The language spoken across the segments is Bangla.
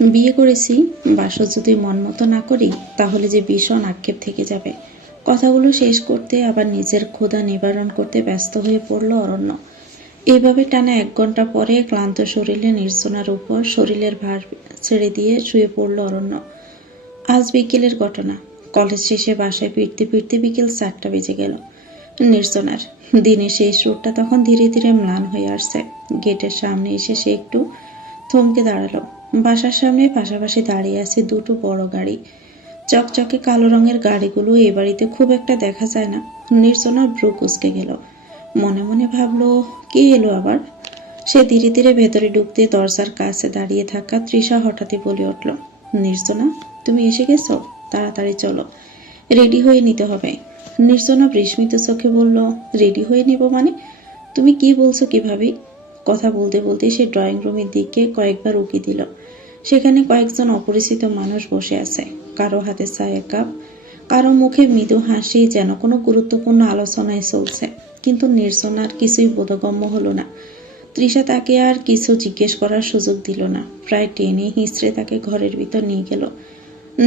বিয়ে করেছি, বাসর যদি মন মতো না করি তাহলে যে ভীষণ আক্ষেপ থেকে যাবে। কথাগুলো শেষ করতে আবার নিজের ক্ষুধা নিবারণ করতে ব্যস্ত হয়ে পড়ল অরণ্য। এভাবে টানা 1 ঘন্টা পরে ক্লান্ত শরীরে নির্জনার উপর শরীরের ভার ছেড়ে দিয়ে শুয়ে পড়ল অরণ্য। আজ বিকেলের ঘটনা। কলেজ শেষে বাসায় ফিরতে ফিরতে বিকেল 4টা বেজে গেল নির্জনার। দিনের শেষ রোদটা তখন ধীরে ধীরে ম্লান হয়ে আসছে। গেটের সামনে এসে সে একটু থমকে দাঁড়ালো। বাসার সামনে পাশাপাশি দাঁড়িয়ে আছে দুটো বড় গাড়ি। চকচকে কালো রঙের গাড়িগুলো এ বাড়িতে খুব একটা দেখা যায় না। নির্জনার ভ্রু কুঁচকে গেল। মনে মনে ভাবলো, কে এলো আবার। সে ধীরে ধীরে ভেতরে ঢুকতে দরজার কাছে দাঁড়িয়ে থাকা তৃষা হঠাৎই বলে উঠল, নির্জনা, তুমি এসে গেছো? তাড়াতাড়ি চলো, রেডি হয়ে নিতে হবে। নির্জনা বিস্মিত চোখে বলল, রেডি হয়ে নিব মানে? তুমি কি বলছো কিভাবে? কথা বলতে বলতে সে ড্রয়িং রুমের দিকে কয়েকবার উকি দিল। সেখানে কয়েকজন অপরিচিত মানুষ বসে আছে। কারো হাতে চায়ের কাপ, কারো মুখে মৃদু হাসি, যেন কোনো গুরুত্বপূর্ণ আলোচনায় চলছে। কিন্তু নির্জনার কিছুই বোধগম্য হলো না। তৃষা তাকে আর কিছু জিজ্ঞেস করার সুযোগ দিল না। প্রায় টেনে হিঁচড়ে তাকে ঘরের ভিতর নিয়ে গেল।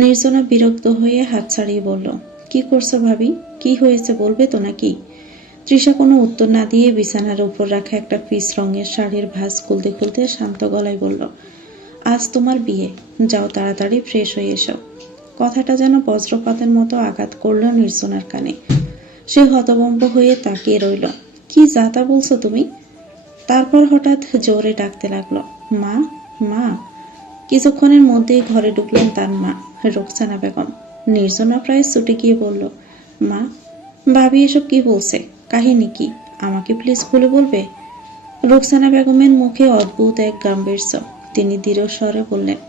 নির্জনা বিরক্ত হয়ে হাত ছাড়িয়ে বলল, কি করছো ভাবি? কি হয়েছে বলবে তো নাকি? তৃষা কোনো উত্তর না দিয়ে বিছানার উপর রাখা একটা পিচ রঙের শাড়ির ভাঁজ খুলতে খুলতে শান্ত গলায় বলল, আজ তোমার বিয়ে, যাও তাড়াতাড়ি ফ্রেশ হয়ে এসো। কথাটা যেন বজ্রপাতের মতো আঘাত করল নির্জনার কানে। সে হতভম্ব হয়ে তাকিয়ে রইল। কি যাতা বলছো তুমি? তারপর হঠাৎ জোরে ডাকতে লাগলো, মা, মা। কিছুক্ষণের মধ্যেই ঘরে ঢুকলেন তার মা, রোকসানা বেগম। নির্জনা প্রায় ছুটে গিয়ে বলল, মা, ভাবি এসব কি বলছে? কাহিনী কি? আমাকে প্লিজ খুলে বলবে? রোকসানা বেগমের মুখে অদ্ভুত এক গাম্ভীর্য। তিনি দৃঢ় স্বরে বললেন,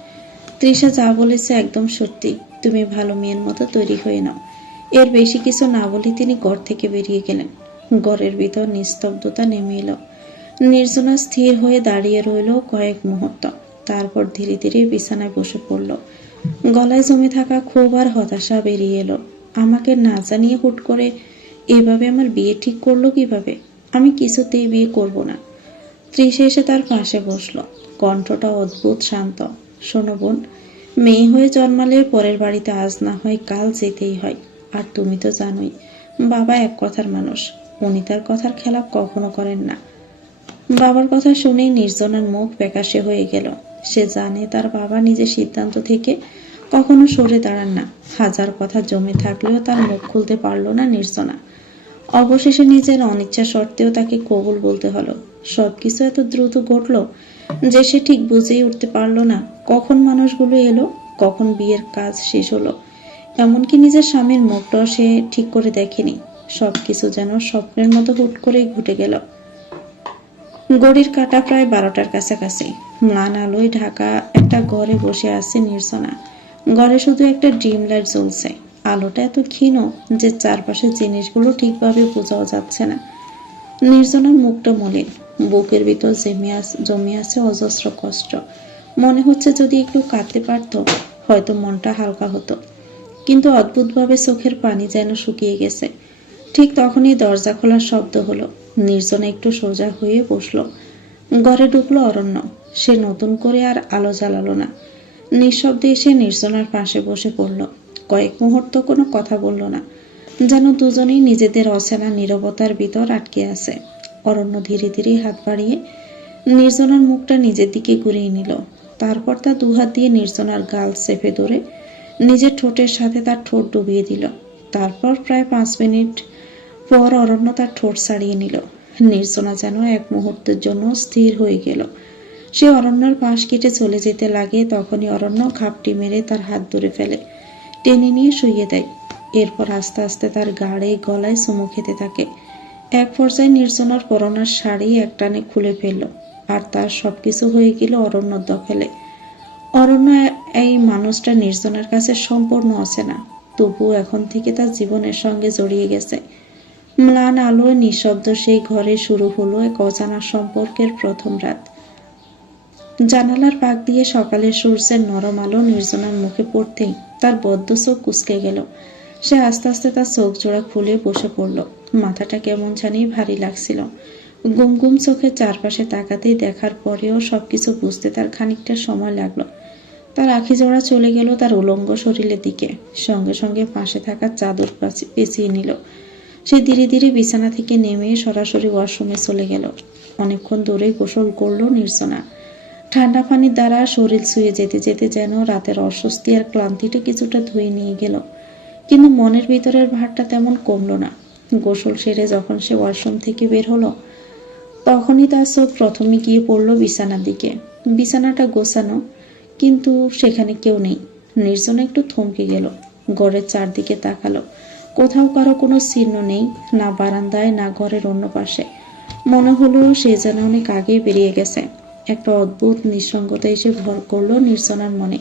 তৃষা যা বলেছে একদম সত্যি। তুমি ভালো মেয়ের মতো তৈরি হয়ে নাও। এর বেশি কিছু না বলে তিনি ঘর থেকে বেরিয়ে গেলেন। ঘরের ভিতর নিস্তব্ধতা নেমে এলো। নির্জনা স্থির হয়ে দাঁড়িয়ে রইল কয়েক মুহূর্ত। তারপর ধীরে ধীরে বিছানায় বসে পড়ল। গলায় জমে থাকা ক্ষোভ আর হতাশা বেরিয়ে এলো। আমাকে না জানিয়ে হুট করে এভাবে আমার বিয়ে ঠিক করলো কিভাবে? আমি কিছুতেই বিয়ে করব না। তৃষা এসে তার পাশে বসলো। কণ্ঠটা অদ্ভুত শান্ত। শোনো বোন, মেয়ে হয়ে জন্মালে পরের বাড়িতে আজ না হয় কাল যেতেই হয়। আর তুমি তো জানোই, বাবা এক কথার মানুষ। উনি তার কথার খেলাপ কখনো করেন না। বাবার কথা শুনেই নির্জনার মুখ ফ্যাকাশে হয়ে গেল। সে জানে তার বাবা নিজের সিদ্ধান্ত থেকে কখনো সরে দাঁড়ান না। হাজার কথা জমে থাকলেও তার মুখ খুলতে পারল না নির্জনা। অবশেষে নিজের অনিচ্ছা সত্ত্বেও তাকে কবুল বলতে হলো। সবকিছু এত দ্রুত ঘটল যে সে ঠিক বুঝেই উঠতে পারল না কখন মানুষগুলো এলো, কখন বিয়ের কাজ শেষ হলো। এমনকি নিজের স্বামীর মুখটাও সে ঠিক করে দেখেনি। সবকিছু যেন স্বপ্নের মতো হুট করেই ঘটে গেল। ঘড়ির কাঁটা প্রায় 12টার কাছাকাছি। ম্লান আলোয় ঢাকা একটা ঘরে বসে আছে নির্জনা। ঘরে শুধু একটা ড্রিম লাইট জ্বলছে। আলোটা এত ক্ষীণ যে চারপাশের জিনিসগুলো ঠিকভাবে বোঝাও যাচ্ছে না। নির্জনার মুখটা মলিন। বুকের ভিতর জমে আছে অজস্র কষ্ট। মনে হচ্ছে যদি একটু কাঁদতে পারত হয়তো মনটা হালকা হতো। কিন্তু অদ্ভুতভাবে চোখের পানি যেন শুকিয়ে গেছে। ঠিক তখনই দরজা খোলার শব্দ হলো। নির্জনা একটু সোজা হয়ে বসলো। ঘরে ঢুকলো অরণ্য। সে নতুন করে আর আলো জ্বালালো না। নিঃশব্দে এসে নির্জনার পাশে বসে পড়ল। কয়েক মুহূর্ত কোনো কথা বলল না, যেন দুজনেই নিজেদের অচেনা নীরবতার ভিতর আটকে আছে। অরণ্য ধীরে ধীরে হাত বাড়িয়ে নির্জনার মুখটা নিজের দিকে ঘুরিয়ে নিল। তারপর তার দুহাত দিয়ে নির্জনার গাল চেপে ধরে নিজের ঠোঁটের সাথে তার ঠোঁট ডুবিয়ে দিল। তারপর প্রায় 5 মিনিট পর অরণ্য তার ঠোঁট ছাড়িয়ে নিল। নির্জনা যেন এক মুহূর্তের জন্য স্থির হয়ে গেল। সে অরণ্যর পাশ কেটে চলে যেতে লাগে। তখনই অরণ্য ঘাপটি মেরে তার হাত ধরে ফেলে, টেনে নিয়ে শুইয়ে দেয়। এরপর আস্তে আস্তে তার গাড়ে গলায় চুমু খেতে থাকে। এক পর্যায়ে নির্জনার পরনার শাড়ি একটানে খুলে ফেলল। আর তার সবকিছু হয়ে গেল অরণ্যর দখলে। অরণ্য এই মানুষটা নির্জনার কাছে সম্পূর্ণ অচেনা, তবুও এখন থেকে তার জীবনের সঙ্গে জড়িয়ে গেছে। ম্লান আলো নিঃশব্দ সেই ঘরে শুরু হলো এক অজানা সম্পর্কের প্রথম রাত। জানালার পাক দিয়ে সকালের সূর্যের নরম আলো নির্জনার মুখে পড়তেই তার বদ্ধ চোখ কুঁচকে গেল। সে আস্তে আস্তে তার চোখ জোড়া খুলে বসে পড়ল। মাথাটা কেমন জানি ভারী লাগছিল। গুম গুম চোখে চারপাশে তাকাতেই দেখার পরেও সবকিছু বুঝতে তার খানিকটা সময় লাগলো। তার আখি জোড়া চলে গেল তার উলঙ্গ শরীরের দিকে। সঙ্গে সঙ্গে পাশে থাকা চাদর পেঁচিয়ে নিল। সে ধীরে ধীরে বিছানা থেকে নেমে সরাসরি ওয়াশরুমে চলে গেল। অনেকক্ষণ ধরে গোসল করলো নির্জনা। ঠান্ডা পানির দ্বারা শরীর ছুঁয়ে যেতে যেতে যেন রাতের অস্বস্তি আর ক্লান্তিটা কিছুটা ধুয়ে নিয়ে গেল। কিন্তু মনের ভিতরের ভারটা তেমন কমলো না। গোসল সেরে যখন সে ওয়াশরুম থেকে বের হলো, তখনই তার চোখ প্রথমে গিয়ে পড়লো বিছানার দিকে। বিছানাটা গোছানো, কিন্তু সেখানে কেউ নেই। নির্জনা একটু থমকে গেল। ঘরের চারদিকে তাকালো। কোথাও কারো কোনো চিহ্ন নেই, না বারান্দায় না ঘরের অন্য পাশে। মনে হলো সে যেন অনেক আগেই বেরিয়ে গেছে। একটা অদ্ভুত নিঃসঙ্গতা এসে ভর করলো নির্জনার মনে।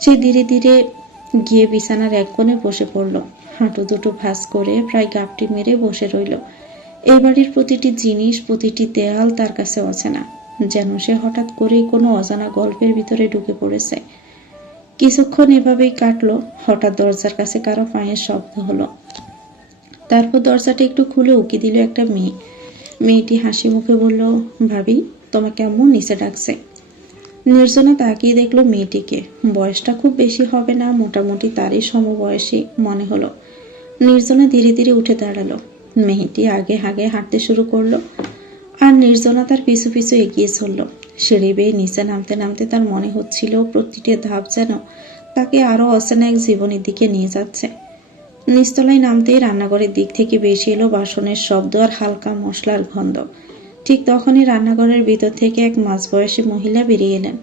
সে ধীরে ধীরে গিয়ে বিছানার এক কোণে বসে পড়ল। হাঁটু দুটো ভাঁজ করে প্রায় গাপটি মেরে বসে রইল। এই বাড়ির প্রতিটি জিনিস, প্রতিটি দেয়াল তার কাছে অচেনা। যেন সে হঠাৎ করেই কোনো অজানা গল্পের ভিতরে ঢুকে পড়েছে। কিছুক্ষণ এভাবেই কাটলো। হঠাৎ দরজার কাছে কারো পায়ের শব্দ হলো। তারপর দরজাটা একটু খুলে উকি দিল একটা মেয়ে। মেয়েটি হাসি মুখে বলল, ভাবি, তোমাকে আম্মু নিচে ডাকছে। নির্জনা তাকিয়ে দেখলো মেয়েটিকে। বয়সটা খুব বেশি হবে না, মোটামুটি তারই সমবয়সী মনে হলো। নির্জনা ধীরে ধীরে উঠে দাঁড়ালো। মেয়েটি আগে আগে হাঁটতে শুরু করলো, আর নির্জনা তার পিছু পিছু এগিয়ে চলল। সিঁড়ি বেয়ে নিচে নামতে নামতে তার মনে হচ্ছিল প্রতিটি ধাপ যেন তাকে আরো অচেনা এক জীবনের দিকে নিয়ে যাচ্ছে। নিচতলায় নামতেই রান্নাঘরের দিক থেকে বেশি এলো বাসনের শব্দ আর হালকা মশলার গন্ধ। ঠিক তখনই রান্নাঘরের ভিতর থেকে এক মাঝবয়সী মহিলা বেরিয়ে এলেন।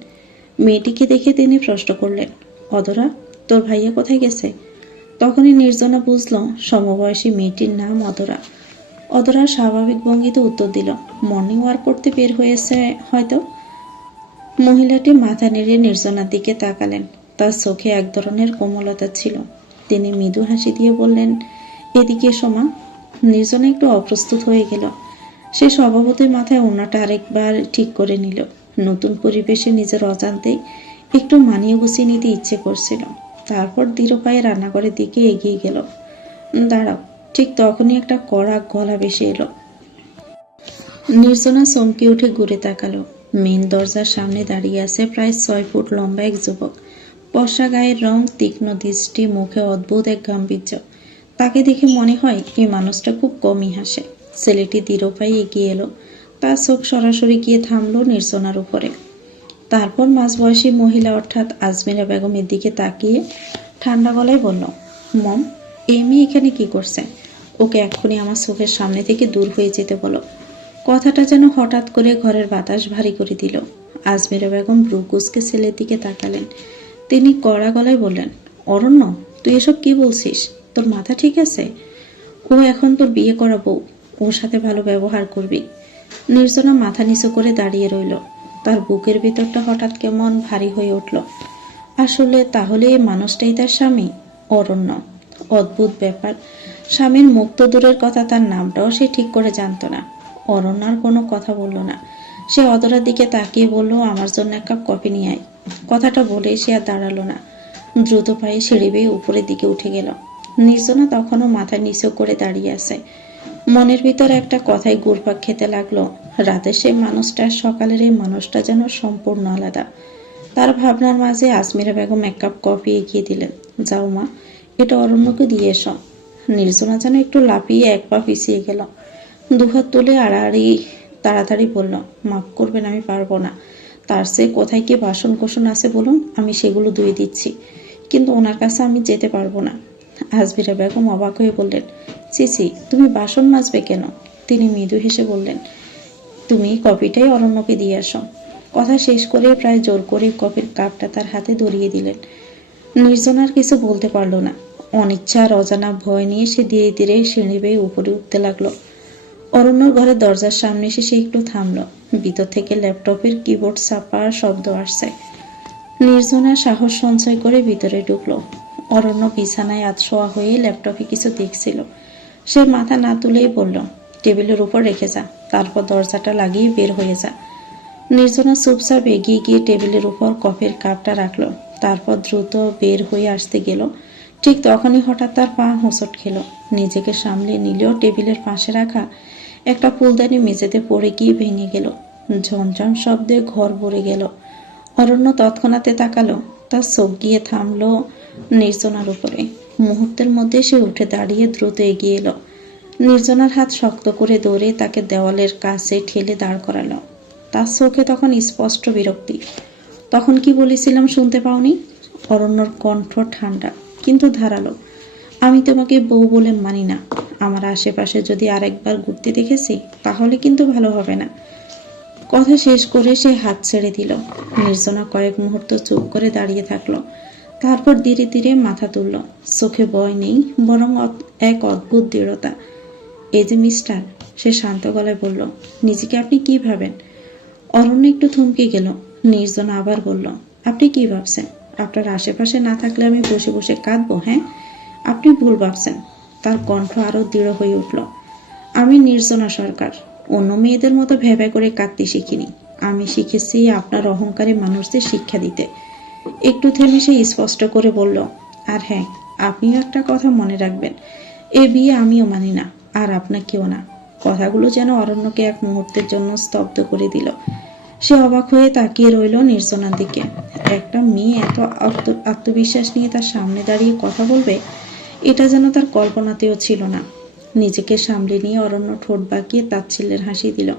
মেয়েটিকে দেখে তিনি প্রশ্ন করলেন, অদরা, তোর ভাইয়া কোথায় গেছে? তখনই নির্জনা বুঝল সমবয়সী মেয়েটির নাম অদরা। অদরা স্বাভাবিক ভঙ্গিতে উত্তর দিল, মর্নিং ওয়াক করতে বের হয়েছে হয়তো। মহিলাটি মাথা নেড়ে নির্জনার দিকে তাকালেন। তার চোখে এক ধরনের কোমলতা ছিল। তিনি মৃদু হাসি দিয়ে বললেন, এদিকে এসো মা। নির্জনা একটু অপ্রস্তুত হয়ে গেল। সে স্বভাবতই মাথায় ওড়নাটা আরেকবার ঠিক করে নিল। নতুন পরিবেশে নিজের অজান্তেই একটু মানিয়ে গুছিয়ে নিতে ইচ্ছে করছিল। তারপর দৃঢ় পায়ে রান্নাঘরের দিকে এগিয়ে গেল। দাঁড়াও। ঠিক তখনই একটা কড়া গলা ভেসে এলো। নির্জনা চমকে উঠে ঘুরে তাকালো। মেন দরজার সামনে দাঁড়িয়ে আছে প্রায় 6 ফুট লম্বা এক যুবক। বর্ষা গায়ের রং, তীক্ষ্ণ দৃষ্টি, মুখে অদ্ভুত এক গাম্ভীর্য। তাকে দেখে মনে হয় এই মানুষটা খুব কমই হাসে। ছেলেটি দৃঢ় পায়ে এগিয়ে এলো। তার চোখ সরাসরি গিয়ে থামলো নির্জনার উপরে। তারপর মাঝবয়সী মহিলা অর্থাৎ আজমিরা বেগমের দিকে তাকিয়ে ঠান্ডা গলায় বলল, মম, এই মেয়ে এখানে কি করছে? ওকে এক্ষুনি আমার চোখের সামনে থেকে দূর হয়ে যেতে বলো। কথাটা যেন হঠাৎ করে ঘরের বাতাস ভারী করে দিল। আজমিরা বেগম ভ্রু কুঁচকে ছেলের দিকে তাকালেন। তিনি কড়া গলায় বললেন, অরণ্য, তুই এসব কি বলছিস? তোর মাথা ঠিক আছে? ও এখন তোর বিয়ে করা বউ, ওর সাথে ভালো ব্যবহার করবি। নির্জনা মাথা নিচু করে দাঁড়িয়ে রইল। তার বুকের ভিতরটা হঠাৎ কেমন ভারী হয়ে উঠল। আসলে তাহলে এই মানুষটাই তার স্বামী? অরণ্য। অদ্ভুত ব্যাপার, স্বামীর মুখ তো দূরের কথা, তার নামটাও সে ঠিক করে জানত না। অরণ্য আর কোনো কথা বলল না। সে অদরার দিকে তাকিয়ে বলল, আমার জন্য এক কাপ কফি নিয়ে আয়। কথাটা বলে সে আর দাঁড়ালো না। দ্রুত পায়ে সিঁড়ি বেয়ে উপরের দিকে উঠে গেল। নির্জনা তখনও মাথা নিচু করে দাঁড়িয়ে আছে। মনের ভিতর একটা কথাই ঘুরপাক খেতে লাগলো, রাতে সে মানুষটা, সকালের এই মানুষটা যেন সম্পূর্ণ আলাদা। তার ভাবনার মাঝে আজমিরা বেগম এক কাপ কফি এগিয়ে দিলেন। যাও মা, এটা অরণ্যকে দিয়ে এসো। নির্জনা যেন একটু লাফিয়ে এক পা পিছিয়ে গেল। দুহাত তুলে আড়াআড়ি তাড়াতাড়ি বলল, মাফ করবেন, আমি পারবো না। তার চেয়ে কোথায় কি বাসন কোসন আছে বলুন, আমি সেগুলো ধুয়ে দিচ্ছি। কিন্তু ওনার কাছে আমি যেতে পারবো না। আজমিরা বেগম অবাক হয়ে বললেন, চিচি, তুমি বাসন মাজবে কেন? তিনি মৃদু হেসে বললেন, তুমি কফিটাই অরণ্যকে দিয়ে আসো। কথা শেষ করে প্রায় জোর করে কফির কাপটা তার হাতে ধরিয়ে দিলেন। নির্জনার কিছু বলতে পারল না। অনিচ্ছা আর অজানা ভয় নিয়ে সে ধীরে ধীরে সিঁড়ি বেয়ে উপরে উঠতে লাগলো। অরণ্যর ঘরের দরজার সামনে এসে সে একটু থামলো। ভিতর থেকে ল্যাপটপের কিবোর্ড চাপার শব্দ আসছে। নির্জনা সাহস সঞ্চয় করে ভিতরে ঢুকলো। অরণ্য বিছানায় আধশোয়া হয়ে ল্যাপটপে কিছু দেখছিল। সে মাথা না তুলেই বলল, টেবিলের উপর রেখে যা, তারপর দরজাটা লাগিয়ে বের হয়ে যা। নির্জনা চুপচাপ এগিয়ে গিয়ে টেবিলের উপর কফির কাপটা রাখলো। তারপর দ্রুত বের হয়ে আসতে গেল। ঠিক তখনই হঠাৎ তার পা হোঁচট খেল। নিজেকে সামলে নিলেও টেবিলের পাশে রাখা একটা ফুলদানি মেঝেতে পড়ে গিয়ে ভেঙে গেল। ঝনঝন শব্দে ঘর ভরে গেল। অরণ্য তৎক্ষণাতে তাকালো। তার চোখ গিয়ে থামলো নির্জনার উপরে। মুহূর্তের মধ্যে সে উঠে দাঁড়িয়ে দ্রুত এগিয়ে এলো। নির্জনার হাত শক্ত করে ধরে তাকে দেওয়ালের কাছে ঠেলে দাঁড় করালো। তার চোখে তখন স্পষ্ট বিরক্তি। তখন কি বলেছিলাম শুনতে পাওনি? অরণ্যর কণ্ঠ ঠান্ডা কিন্তু ধারালো। আমি তোমাকে বউ বলে মানি না। আমার আশেপাশে যদি আরেকবার ঘুরতে দেখেছি তাহলে কিন্তু ভালো হবে না। কথা শেষ করে সে হাত ছেড়ে দিল। নির্জনা কয়েক মুহূর্ত চুপ করে দাঁড়িয়ে থাকলো। তারপর ধীরে ধীরে মাথা তুলল। চোখে ভয় নেই, বরং এক অদ্ভুত দৃঢ়তা। এই যে মিস্টার, সে শান্ত গলায় বলল, নিজেকে আপনি কি ভাবেন? অরণ্য একটু থমকে গেল। নির্জনা আবার বলল, আপনি কি ভাবছেন? আপনার আশেপাশে না থাকলে আমি বসে বসে কাঁদবো? হ্যাঁ, আপনি ভুল ভাবছেন। তার কণ্ঠ আরো দৃঢ় হয়ে উঠল। আমি নির্জনা সরকার। অন্য মেয়েদের মতো ভেবে করে কাঁদতে শিখিনি। আমি শিখেছি আপনার অহংকারী মানুষদের শিক্ষা দিতে। একটু থেমে সে স্পষ্ট করে বলল, আর হ্যাঁ, আপনিও একটা কথা মনে রাখবেন, এ বিয়ে আমিও মানি না, আর আপনাকেও না। কথাগুলো যেন অরণ্যকে এক মুহূর্তের জন্য স্তব্ধ করে দিল। সে অবাক হয়ে তাকিয়ে রইল নির্জনার দিকে। একটা মেয়ে এত আত্মবিশ্বাস নিয়ে তার সামনে দাঁড়িয়ে কথা বলবে, এটা যেন তার কল্পনাতেও ছিল না। নিজেকে সামলে নিয়ে অরণ্য ঠোঁট বাঁকিয়ে তাচ্ছিল্যের হাসি দিল।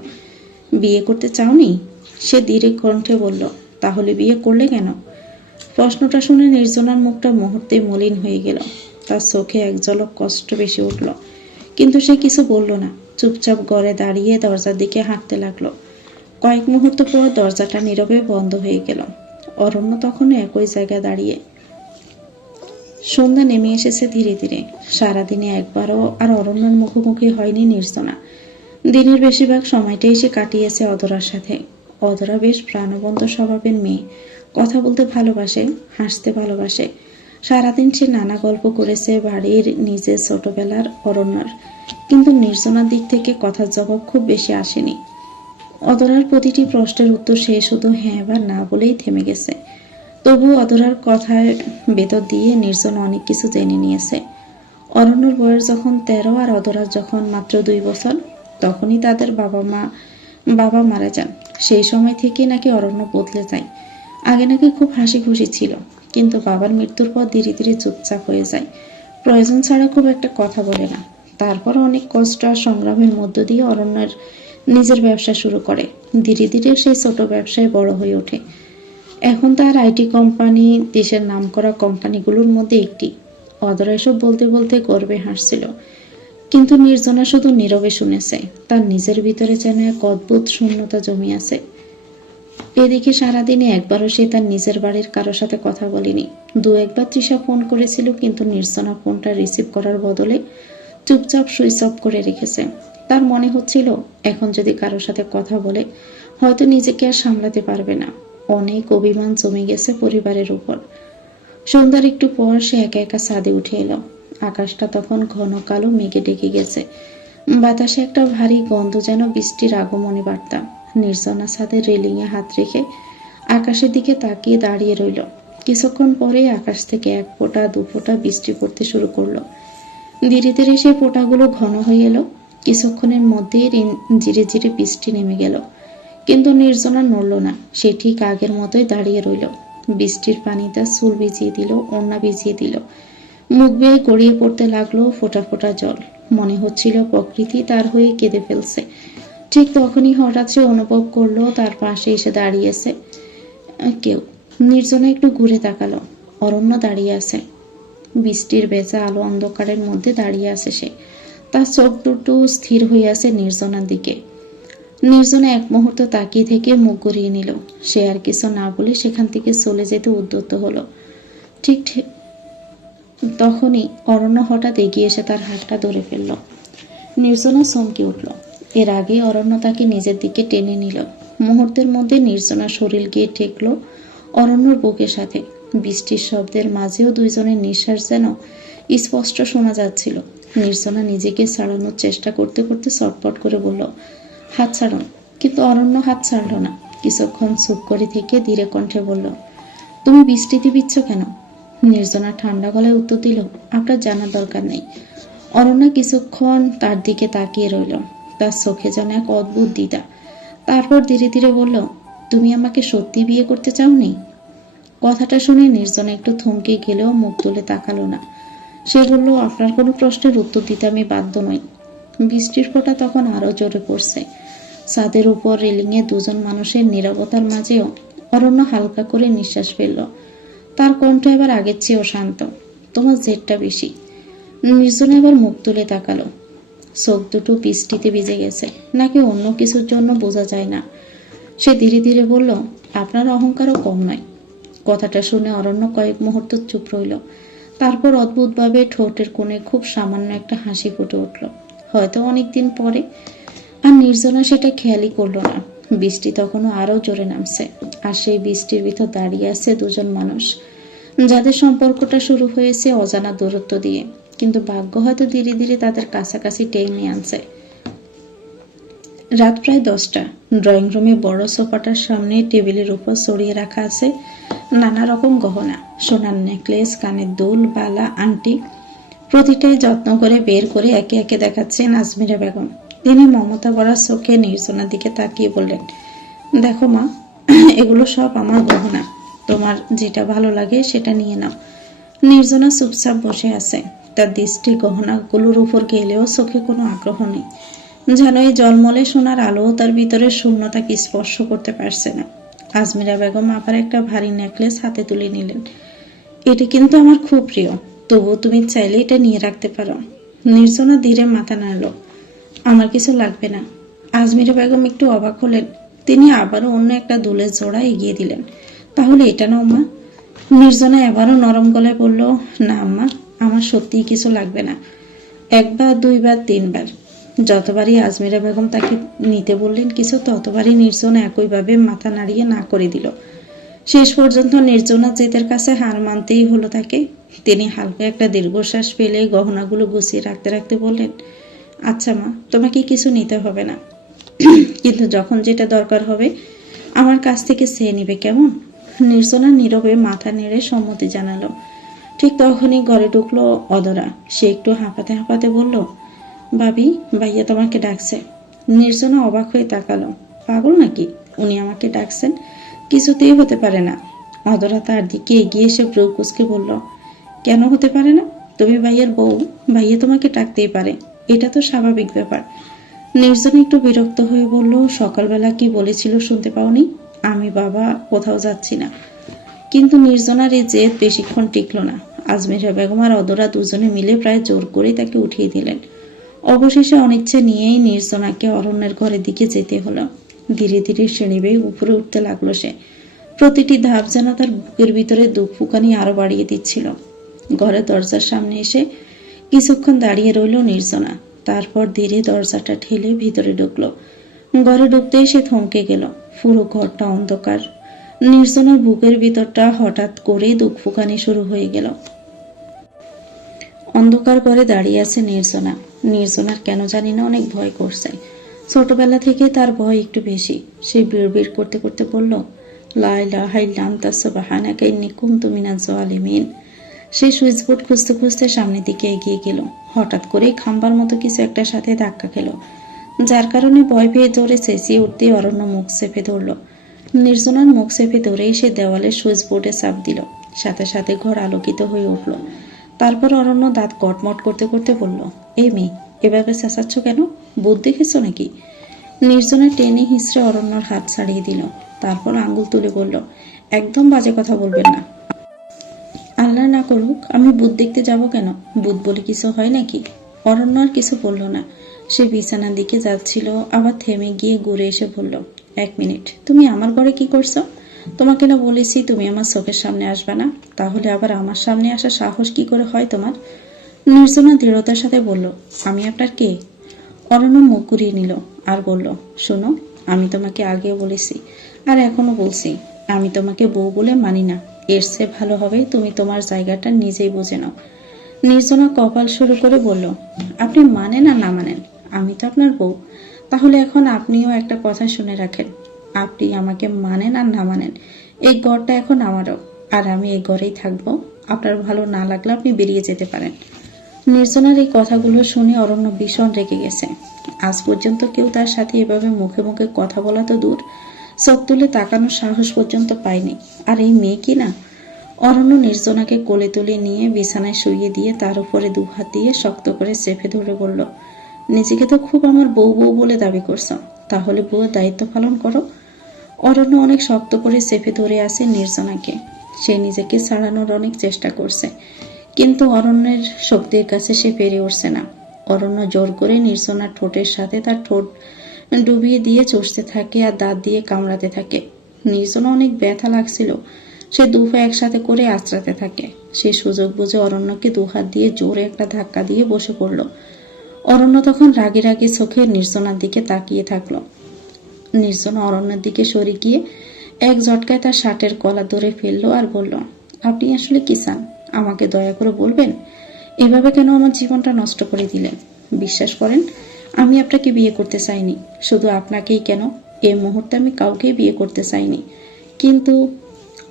বিয়ে করতে চাওনি? সে ধীরে কণ্ঠে বলল, তাহলে বিয়ে করলে কেন? প্রশ্নটা শুনে নির্জনার মুখটা মুহূর্তে মলিন হয়ে গেল। তার চোখে এক ঝলক কষ্ট বেশি উঠল, কিন্তু সে কিছু বলল না। চুপচাপ ঘরে দাঁড়িয়ে দরজার দিকে হাঁটতে লাগলো। কয়েক মুহূর্ত পর দরজাটা নীরবে বন্ধ হয়ে গেল। অরণ্য তখন একই জায়গায় দাঁড়িয়ে। সন্ধ্যা নেমে এসেছে ধীরে ধীরে। সারাদিনে একবারও আর অরণ্যর মুখোমুখি হয়নি নির্জনা। দিনের বেশিরভাগ সময়টাই সে কাটিয়েছে অধরার সাথে। অধরা বেশ প্রাণবন্ত স্বভাবের মেয়ে। কথা বলতে ভালোবাসে, হাসতে ভালোবাসে। সারাদিন সে নানা গল্প করেছে বাড়ির, নিজের, ছোটবেলার, অরণ্যর। কিন্তু নির্জনার দিক থেকে কথার জবাব খুব বেশি আসেনি। অধরার প্রতিটি প্রশ্নের উত্তর সে শুধু হ্যাঁ বা না বলেই থেমে গেছে। তবু অধরার কথার ভেতর দিয়ে নির্জন অনেক কিছু জেনে নিয়েছে। অরণ্যর বয়স যখন 13 আর অধরার যখন মাত্র 2 বছর, তখনই তাদের বাবা মারা যান। সেই সময় থেকে নাকি অরণ্য বদলে যায়। আগে নাকি খুব হাসি খুশি ছিল, কিন্তু বাবার মৃত্যুর পর ধীরে ধীরে চুপচাপ হয়ে যায়। প্রয়োজন ছাড়া খুব একটা কথা বলে না। তারপর অনেক কষ্ট আর সংগ্রামের মধ্য দিয়ে অরণ্যের নিজের ব্যবসা শুরু করে। ধীরে ধীরে সেই ছোট ব্যবসায় বড় হয়ে ওঠে। এখন তার আইটি কোম্পানি দেশের নামকরা কোম্পানিগুলোর মধ্যে একটি। অধরা এসব বলতে বলতে গর্বে হাসছিল, কিন্তু নির্জনা শুধু নীরবে শুনেছে। তার নিজের ভিতরে যেন এক অদ্ভুত শূন্যতা জমি আছে। এদিকে সারাদিনে একবারও সে তার নিজের বাড়ির কারো সাথে কথা বলেনি। 2-1বার তৃষা ফোন করেছিল, কিন্তু নির্জনা ফোনটা রিসিভ করার বদলে চুপচাপ সুইচ অফ করে রেখেছে। তার মনে হচ্ছিল এখন যদি কারোর সাথে কথা বলে হয়তো নিজেকে আর সামলাতে পারবে না। অনেক অভিমান জমে গেছে পরিবারের উপর। সন্ধ্যার একটু পর সে একা একা ছাদে উঠে এলো। আকাশটা তখন ঘন কালো মেঘে ঢেকে গেছে। বাতাসে একটা ভারী গন্ধ, যেন বৃষ্টির আগমনী বার্তা। নির্জনা ছাদের রেলিংয়ে হাত রেখে আকাশের দিকে তাকিয়ে দাঁড়িয়ে রইল। কিছুক্ষণ পরে আকাশ থেকে 1 ফোঁটা 2 ফোঁটা বৃষ্টি পড়তে শুরু করলো। ধীরে ধীরে সেই ফোঁটাগুলো ঘন হয়ে এলো। কিছুক্ষণের মধ্যেই ধীরে ধীরে বৃষ্টি নেমে গেল, কিন্তু নির্জনা নড়ল না। সে ঠিক আগের মতোই দাঁড়িয়ে রইল। বৃষ্টির পানি তার চুল ভিজিয়ে দিল, ওড়না ভিজিয়ে দিল। মুখ বেয়ে গড়িয়ে পড়তে লাগলো ফোঁটা ফোঁটা জল। মনে হচ্ছিল প্রকৃতি তার হয়ে কেঁদে ফেলছে। ঠিক তখনই হঠাৎ সে অনুভব করলো তার পাশে এসে দাঁড়িয়েছে কেউ। নির্জনা একটু ঘুরে তাকালো। অরণ্য দাঁড়িয়ে আছে। বৃষ্টির ভেজা আলো অন্ধকারের মধ্যে দাঁড়িয়ে আছে সে। তার চোখ দুটো স্থির হয়ে আছে নির্জনার দিকে। নির্জনা এক মুহূর্ত তাকিয়ে থেকে মুখ ঘুরিয়ে নিল। সে আর কিছু না বলে সেখান থেকে চলে যেতে উদ্যত হলো। ঠিক তখনই অরণ্য হঠাৎ এগিয়ে এসে তার হাতটা ধরে ফেলল। নির্জনা চমকে উঠল। এর আগে অরণ্য তাকে নিজের দিকে টেনে নিল। মুহূর্তের মধ্যে নির্জনা শরীর গিয়ে ঠেকলো অরণ্যর বুকের সাথে। বৃষ্টির শব্দের মাঝেও দুইজনের নিঃশ্বাস যেন স্পষ্ট শোনা যাচ্ছিল। নির্জনা নিজেকে ছাড়ানোর চেষ্টা করতে করতে চটপট করে বলল, হাত ছাড়ুন। কিন্তু অরণ্য হাত ছাড়ল না। কিছুক্ষণ চুপ করে থেকে ধীরে কণ্ঠে বলল, তুমি বৃষ্টিতে ভিজছো কেন? নির্জনা ঠান্ডা গলায় উত্তর দিল, আপনার জানার দরকার নেই। অরণ্য কিছুক্ষণ তার দিকে তাকিয়ে রইল। তার চোখে যেন এক অদ্ভুত দ্বিধা। তারপর ধীরে ধীরে বলল, তুমি আমাকে সত্যি বিয়ে করতে চাওনি? কথাটা শুনে নির্জনা একটু থমকে গেলেও মুখ তুলে তাকালো না। সে বলল, আপনার কোনো প্রশ্নের উত্তর দিতে আমি বাধ্য নই। বৃষ্টির ফোঁটা তখন আরো জোরে পড়ছে। ছাদের উপর রেলিংয়ে দুজন মানুষের নীরবতার মাঝেও অরণ্য হালকা করে নিঃশ্বাস ফেলল। তার কণ্ঠ এবার আগের চেয়েও শান্ত। তোমার জেদটা বেশি। নির্জনা এবার মুখ তুলে তাকালো। চোখ দুটো বৃষ্টিতে ভিজে গেছে, নাকি অন্য কিছুর জন্য বোঝা যায় না। সে ধীরে ধীরে বলল, আপনার অহংকারও কম নয়। কথাটা শুনে অরণ্য কয়েক মুহূর্ত চুপ রইল। তারপর অদ্ভুতভাবে ঠোঁটের কোণে খুব সামান্য একটা হাসি ফুটে উঠল, হয়তো অনেকদিন পরে। আর নির্জনা সেটা খেয়ালই করলো না। বৃষ্টি তখনও আরো জোরে নামছে, আর সেই বৃষ্টির ভিতর দাঁড়িয়ে আছে দুজন মানুষ, যাদের সম্পর্কটা শুরু হয়েছে অজানা দূরত্ব দিয়ে, কিন্তু ভাগ্য হয়তো ধীরে ধীরে তাদের কাছাকাছি টেনে আনছে। রাত প্রায় 10টা। ড্রয়িং রুমে বড় সোফাটার সামনে টেবিলের উপর ছড়িয়ে রাখা আছে নানা রকম গহনা, সোনার নেকলেস, কানের দুল, বালা, আংটি। প্রতিটাই যত্ন করে বের করে একে একে দেখাচ্ছেন আজমিরা বেগম। তিনি মমতা ভরা চোখে নির্জনার দিকে তাকিয়ে বললেন, দেখো মা, এগুলো সব আমার গহনা। তোমার যেটা ভালো লাগে সেটা নিয়ে নাও। নির্জনা চুপচাপ বসে আছে। তার দৃষ্টি গহনাগুলোর উপর গেলেও চোখে কোনো আগ্রহ নেই, যেন এই জলমলে সোনার আলো তার ভিতরে শূন্যতাকে স্পর্শ করতে পারছে না। আজমিরা বেগম আবার একটা ভারী নেকলেস হাতে তুলে নিলেন। এটা কিন্তু আমার খুব প্রিয়, তবুও তুমি চাইলে এটা নিয়ে রাখতে পারো। নির্জনা ধীরে মাথা নাড়ল। আমার কিছু লাগবে না। আজমিরা বেগম একটু অবাক হলেন। তিনি আবারও অন্য একটা দুলের জোড়া এগিয়ে দিলেন। তাহলে এটা নাও মা। নির্জনা এবারও নরম গলায় বলল, না আম্মা, আমার সত্যিই কিছু লাগবে না। একবার, দুইবার, তিনবার, যতবারই আজমিরা বেগম তাকে নিতে বললেন কিছু, ততবারই নির্জনা একইভাবে মাথা নাড়িয়ে না করে দিল। শেষ পর্যন্ত নির্জনা জেদের কাছে হার মানতেই হলো তাকে। তিনি হালকা একটা দীর্ঘশ্বাস ফেলে গহনাগুলো গুছিয়ে রাখতে রাখতে বললেন, আচ্ছা মা, তোমাকে কিছু নিতে হবে না, কিন্তু যখন যেটা দরকার হবে আমার কাছ থেকে চেয়ে নিবে, কেমন? নির্জনা নীরবে মাথা নেড়ে সম্মতি জানালো। ঠিক তখনই ঘরে ঢুকলো অদরা। সে একটু হাঁপাতে হাঁপাতে বলল, ভাবি, ভাইয়া তোমাকে ডাকছে। নির্জনা অবাক হয়ে তাকালো। পাগল নাকি? উনি আমাকে ডাকছেন? কিছুতেই হতে পারে না। অদরা তার দিকে এগিয়ে এসে ব্রু কুঁচকে বলল, কেন হতে পারে না? তুমি ভাইয়ের বউ, ভাইয়া তোমাকে ডাকতেই পারে, এটা তো স্বাভাবিক ব্যাপার। নির্জনা একটু বিরক্ত হয়ে বলল, সকালবেলা কি বলেছিল শুনতে পাওনি? আমি বাবা কোথাও যাচ্ছি না। কিন্তু নির্জনার এই জেদ বেশিক্ষণ টিকল না। আজমিরা বেগম আর অদরা দুজনে মিলে প্রায় জোর করে তাকে উঠিয়ে দিলেন। অবশেষে অনিচ্ছে নিয়েই নির্জনাকে অরণ্যের ঘরের দিকে যেতে হলো। ধীরে ধীরে সিঁড়ি বেয়ে উপরে উঠতে লাগলো সে। প্রতিটি ধাপ যেন তার বুকের ভিতরে দুঃখ ফুকানি আরো বাড়িয়ে দিচ্ছিল। ঘরের দরজার সামনে এসে কিছুক্ষণ দাঁড়িয়ে রইল নির্জনা। তারপর ধীরে দরজাটা ঠেলে ভিতরে ঢুকলো। ঘরে ঢুকতেই সে থমকে গেল। পুরো ঘরটা অন্ধকার। নির্জনার বুকের ভিতরটা হঠাৎ করে দুঃখ ফুকানি শুরু হয়ে গেল। অন্ধকার ঘরে দাঁড়িয়ে আছে নির্জনা। নির্জনার কেন জানি না অনেক ভয় করছে। ছোটবেলা থেকে তার ভয় একটু বেশি। সে বিড়বিড় করতে করতে বলল, লা ইলাহা ইল্লা আনতা সুবহানাকা ইন্নী কুনতু মিনাজ জালিমিন। সে সুইচ বোর্ড খুঁজতে খুঁজতে সামনের দিকে এগিয়ে গেল। হঠাৎ করেই খাম্বার মতো কিছু একটা সাথে ধাক্কা খেল, যার কারণে ভয় পেয়ে জোরে চেঁচিয়ে উঠতেই অরণ্য মুখ চেপে ধরল। নির্জনার মুখ চেপে ধরেই সে দেওয়ালের সুইচ বোর্ডে চাপ দিল। সাথে সাথে ঘর আলোকিত হয়ে উঠল। তারপর অরণ্য দাঁত কটমট করতে করতে বলল, এই মেয়ে, এভাবে চেঁচাচ্ছ কেন? ভূত দেখেছ নাকি? নির্জনা টেনে হিঁচড়ে অরণ্যর হাত ছাড়িয়ে দিল। তারপর আঙ্গুল তুলে বলল, একদম বাজে কথা বলবেন না। আল্লাহ না করুক, আমি ভূত দেখতে যাব কেন? ভূত বলে কিছু হয় নাকি? অরণ্য আর কিছু বলল না। সে বিছানার দিকে যাচ্ছিল, আবার থেমে গিয়ে ঘুরে এসে বলল, এক মিনিট, তুমি আমার ঘরে কি করছো? তোমাকে না বলেছি তুমি আমার চোখের সামনে আসবে না? তাহলে আবার আমার সামনে আসার সাহস কি করে হয় তোমার? নির্জনা দৃঢ়তার সাথে বলল, আমি আপনার কে? অরণ্য মুখ ঘুরিয়ে নিল আর বলল, শোনো, আমি তোমাকে আগেও বলেছি আর এখনো বলছি, আমি তোমাকে বউ বলে মানি না। এর চেয়ে ভালো হবে তুমি তোমার জায়গাটা নিজেই বুঝে নাও। নির্জনা কপাল শুরু করে বলল, আপনি মানেন আর না মানেন, আমি তো আপনার বউ। তাহলে এখন আপনিও একটা কথা শুনে রাখেন, আপনি আমাকে মানেন আর না মানেন, এই ঘরটা এখন আমারও, আর আমি এই ঘরেই থাকবো। আপনার ভালো না লাগলে আপনি বেরিয়ে যেতে পারেন। নির্জনার এই কথাগুলো শুনে অরণ্য ভীষণ রেগে গেছে। আজ পর্যন্ত কেউ তার সাথে এভাবে মুখে মুখে কথা বলা তো দূর, চোখ তুলে তাকানোর সাহস পর্যন্ত পায়নি। আর এই মেয়ে কি না অরণ্য নির্জনাকে কোলে তুলে নিয়ে বিছানায় শুইয়ে দিয়ে তার উপরে দুহাত দিয়ে শক্ত করে চেপে ধরে বলল, নিজেকে তো খুব আমার বউ বউ বলে দাবি করছ, তাহলে বউয়ের দায়িত্ব পালন করো। অরণ্য অনেক শক্ত করে চেপে ধরে আছে নির্জনাকে। সে নিজেকে ছাড়ানোর অনেক চেষ্টা করছে, কিন্তু অরণ্যের শক্তির কাছে সে পেরে উঠছে না। অরণ্য জোর করে নির্জনার ঠোঁটের সাথে তার ঠোঁট ডুবিয়ে দিয়ে চষতে থাকে আর দাঁত দিয়ে কামড়াতে থাকে। নির্জনা অনেক ব্যথা লাগছিল। সে দুপা একসাথে করে আঁচড়াতে থাকে। সে সুযোগ বুঝে অরণ্যকে দুহাত দিয়ে জোরে একটা ধাক্কা দিয়ে বসে পড়ল। অরণ্য তখন রাগে রাগে চোখে নির্জনার দিকে তাকিয়ে থাকলো। নির্জনা অরণ্যের দিকে সরে গিয়ে এক ঝটকায় তার শার্টের কলা ধরে ফেললো আর বলল, আপনি আসলে কি চান? আমাকে দয়া করে বলবেন, এভাবে কেন আমার জীবনটা নষ্ট করে দিলেন? বিশ্বাস করেন, আমি আপনাকে বিয়ে করতে চাইনি। শুধু আপনাকেই কেন, এই মুহূর্তে আমি কাউকেই বিয়ে করতে চাইনি। কিন্তু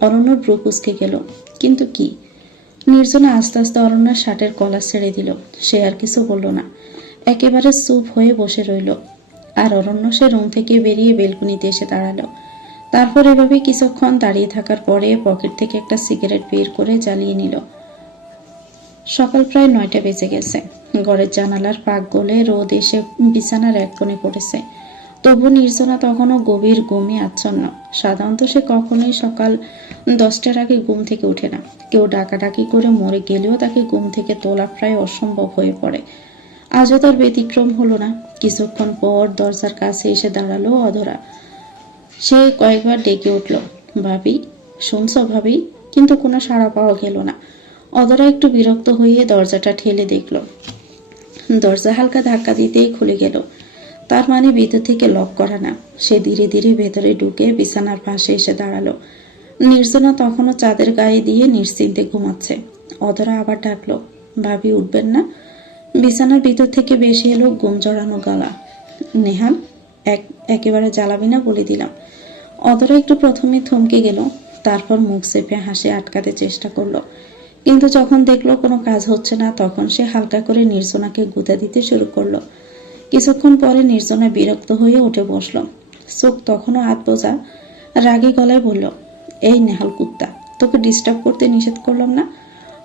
অরণ্যর ভ্রু কুঁচকে গেল। কিন্তু কি? নির্জনা আস্তে আস্তে অরণ্যের শার্টের কলা ছেড়ে দিল। সে আর কিছু বলল না, একেবারে চুপ হয়ে বসে রইল। আর অরণ্য সে রুম থেকে বেরিয়ে বেলকুনিতে এসে দাঁড়ালো। তারপর এভাবে কিছুক্ষণ দাঁড়িয়ে থাকার পরে পকেট থেকে একটা সিগারেট বের করে জ্বালিয়ে নিল। সকাল প্রায় 9টা বেজে গেছে। ঘরের জানালার পাক গলে রোদ এসে বিছানার এক কোণে পড়েছে। তবু নির্জনা তখনও গভীর ঘুমে আচ্ছন্ন। সাধারণত সে কখনোই সকাল 10টার আগে ঘুম থেকে ওঠে না। কেউ ডাকাডাকি করে মরে গেলেও তাকে ঘুম থেকে তোলা প্রায় অসম্ভব হয়ে পড়ে। আজও তার ব্যতিক্রম হলো না। কিছুক্ষণ পর দরজার কাছে এসে দাঁড়ালো অধরা। সে কয়েকবার ডেকে উঠল, ভাবি, শুনছ ভাবি? কিন্তু কোনো সাড়া পাওয়া গেল না। অধরা একটু বিরক্ত হয়ে দরজাটা ঠেলে দেখল। দরজা হালকা ধাক্কা দিতেই খুলে গেল। তার মানে ভিতর থেকে লক করা না। সে ধীরে ধীরে ভেতরে ঢুকে বিছানার পাশে এসে দাঁড়ালো। নির্জনা তখনও চাঁদের গায়ে দিয়ে নিশ্চিন্তে ঘুমাচ্ছে। অধরা আবার ডাকলো, ভাবি উঠবেন না? বিছানার ভিতর থেকে বেশি এলো ঘুম জড়ানো গলা, নেহাল, একেবারে জ্বালাবি না বলে দিলাম। অধরা একটু প্রথমে থমকে গেল, তারপর মুখ চেপে হাসি আটকাতে চেষ্টা করলো। কিন্তু যখন দেখলো কোনো কাজ হচ্ছে না, তখন সে হালকা করে নির্জনাকে গুঁতা দিতে শুরু করলো। কিছুক্ষণ পরে নির্জনা বিরক্ত হয়ে উঠে বসলো। চোখ তখনও হাত বোঝা, রাগী গলায় বলল, এই নেহাল কুত্তা, তোকে ডিস্টার্ব করতে নিষেধ করলাম না?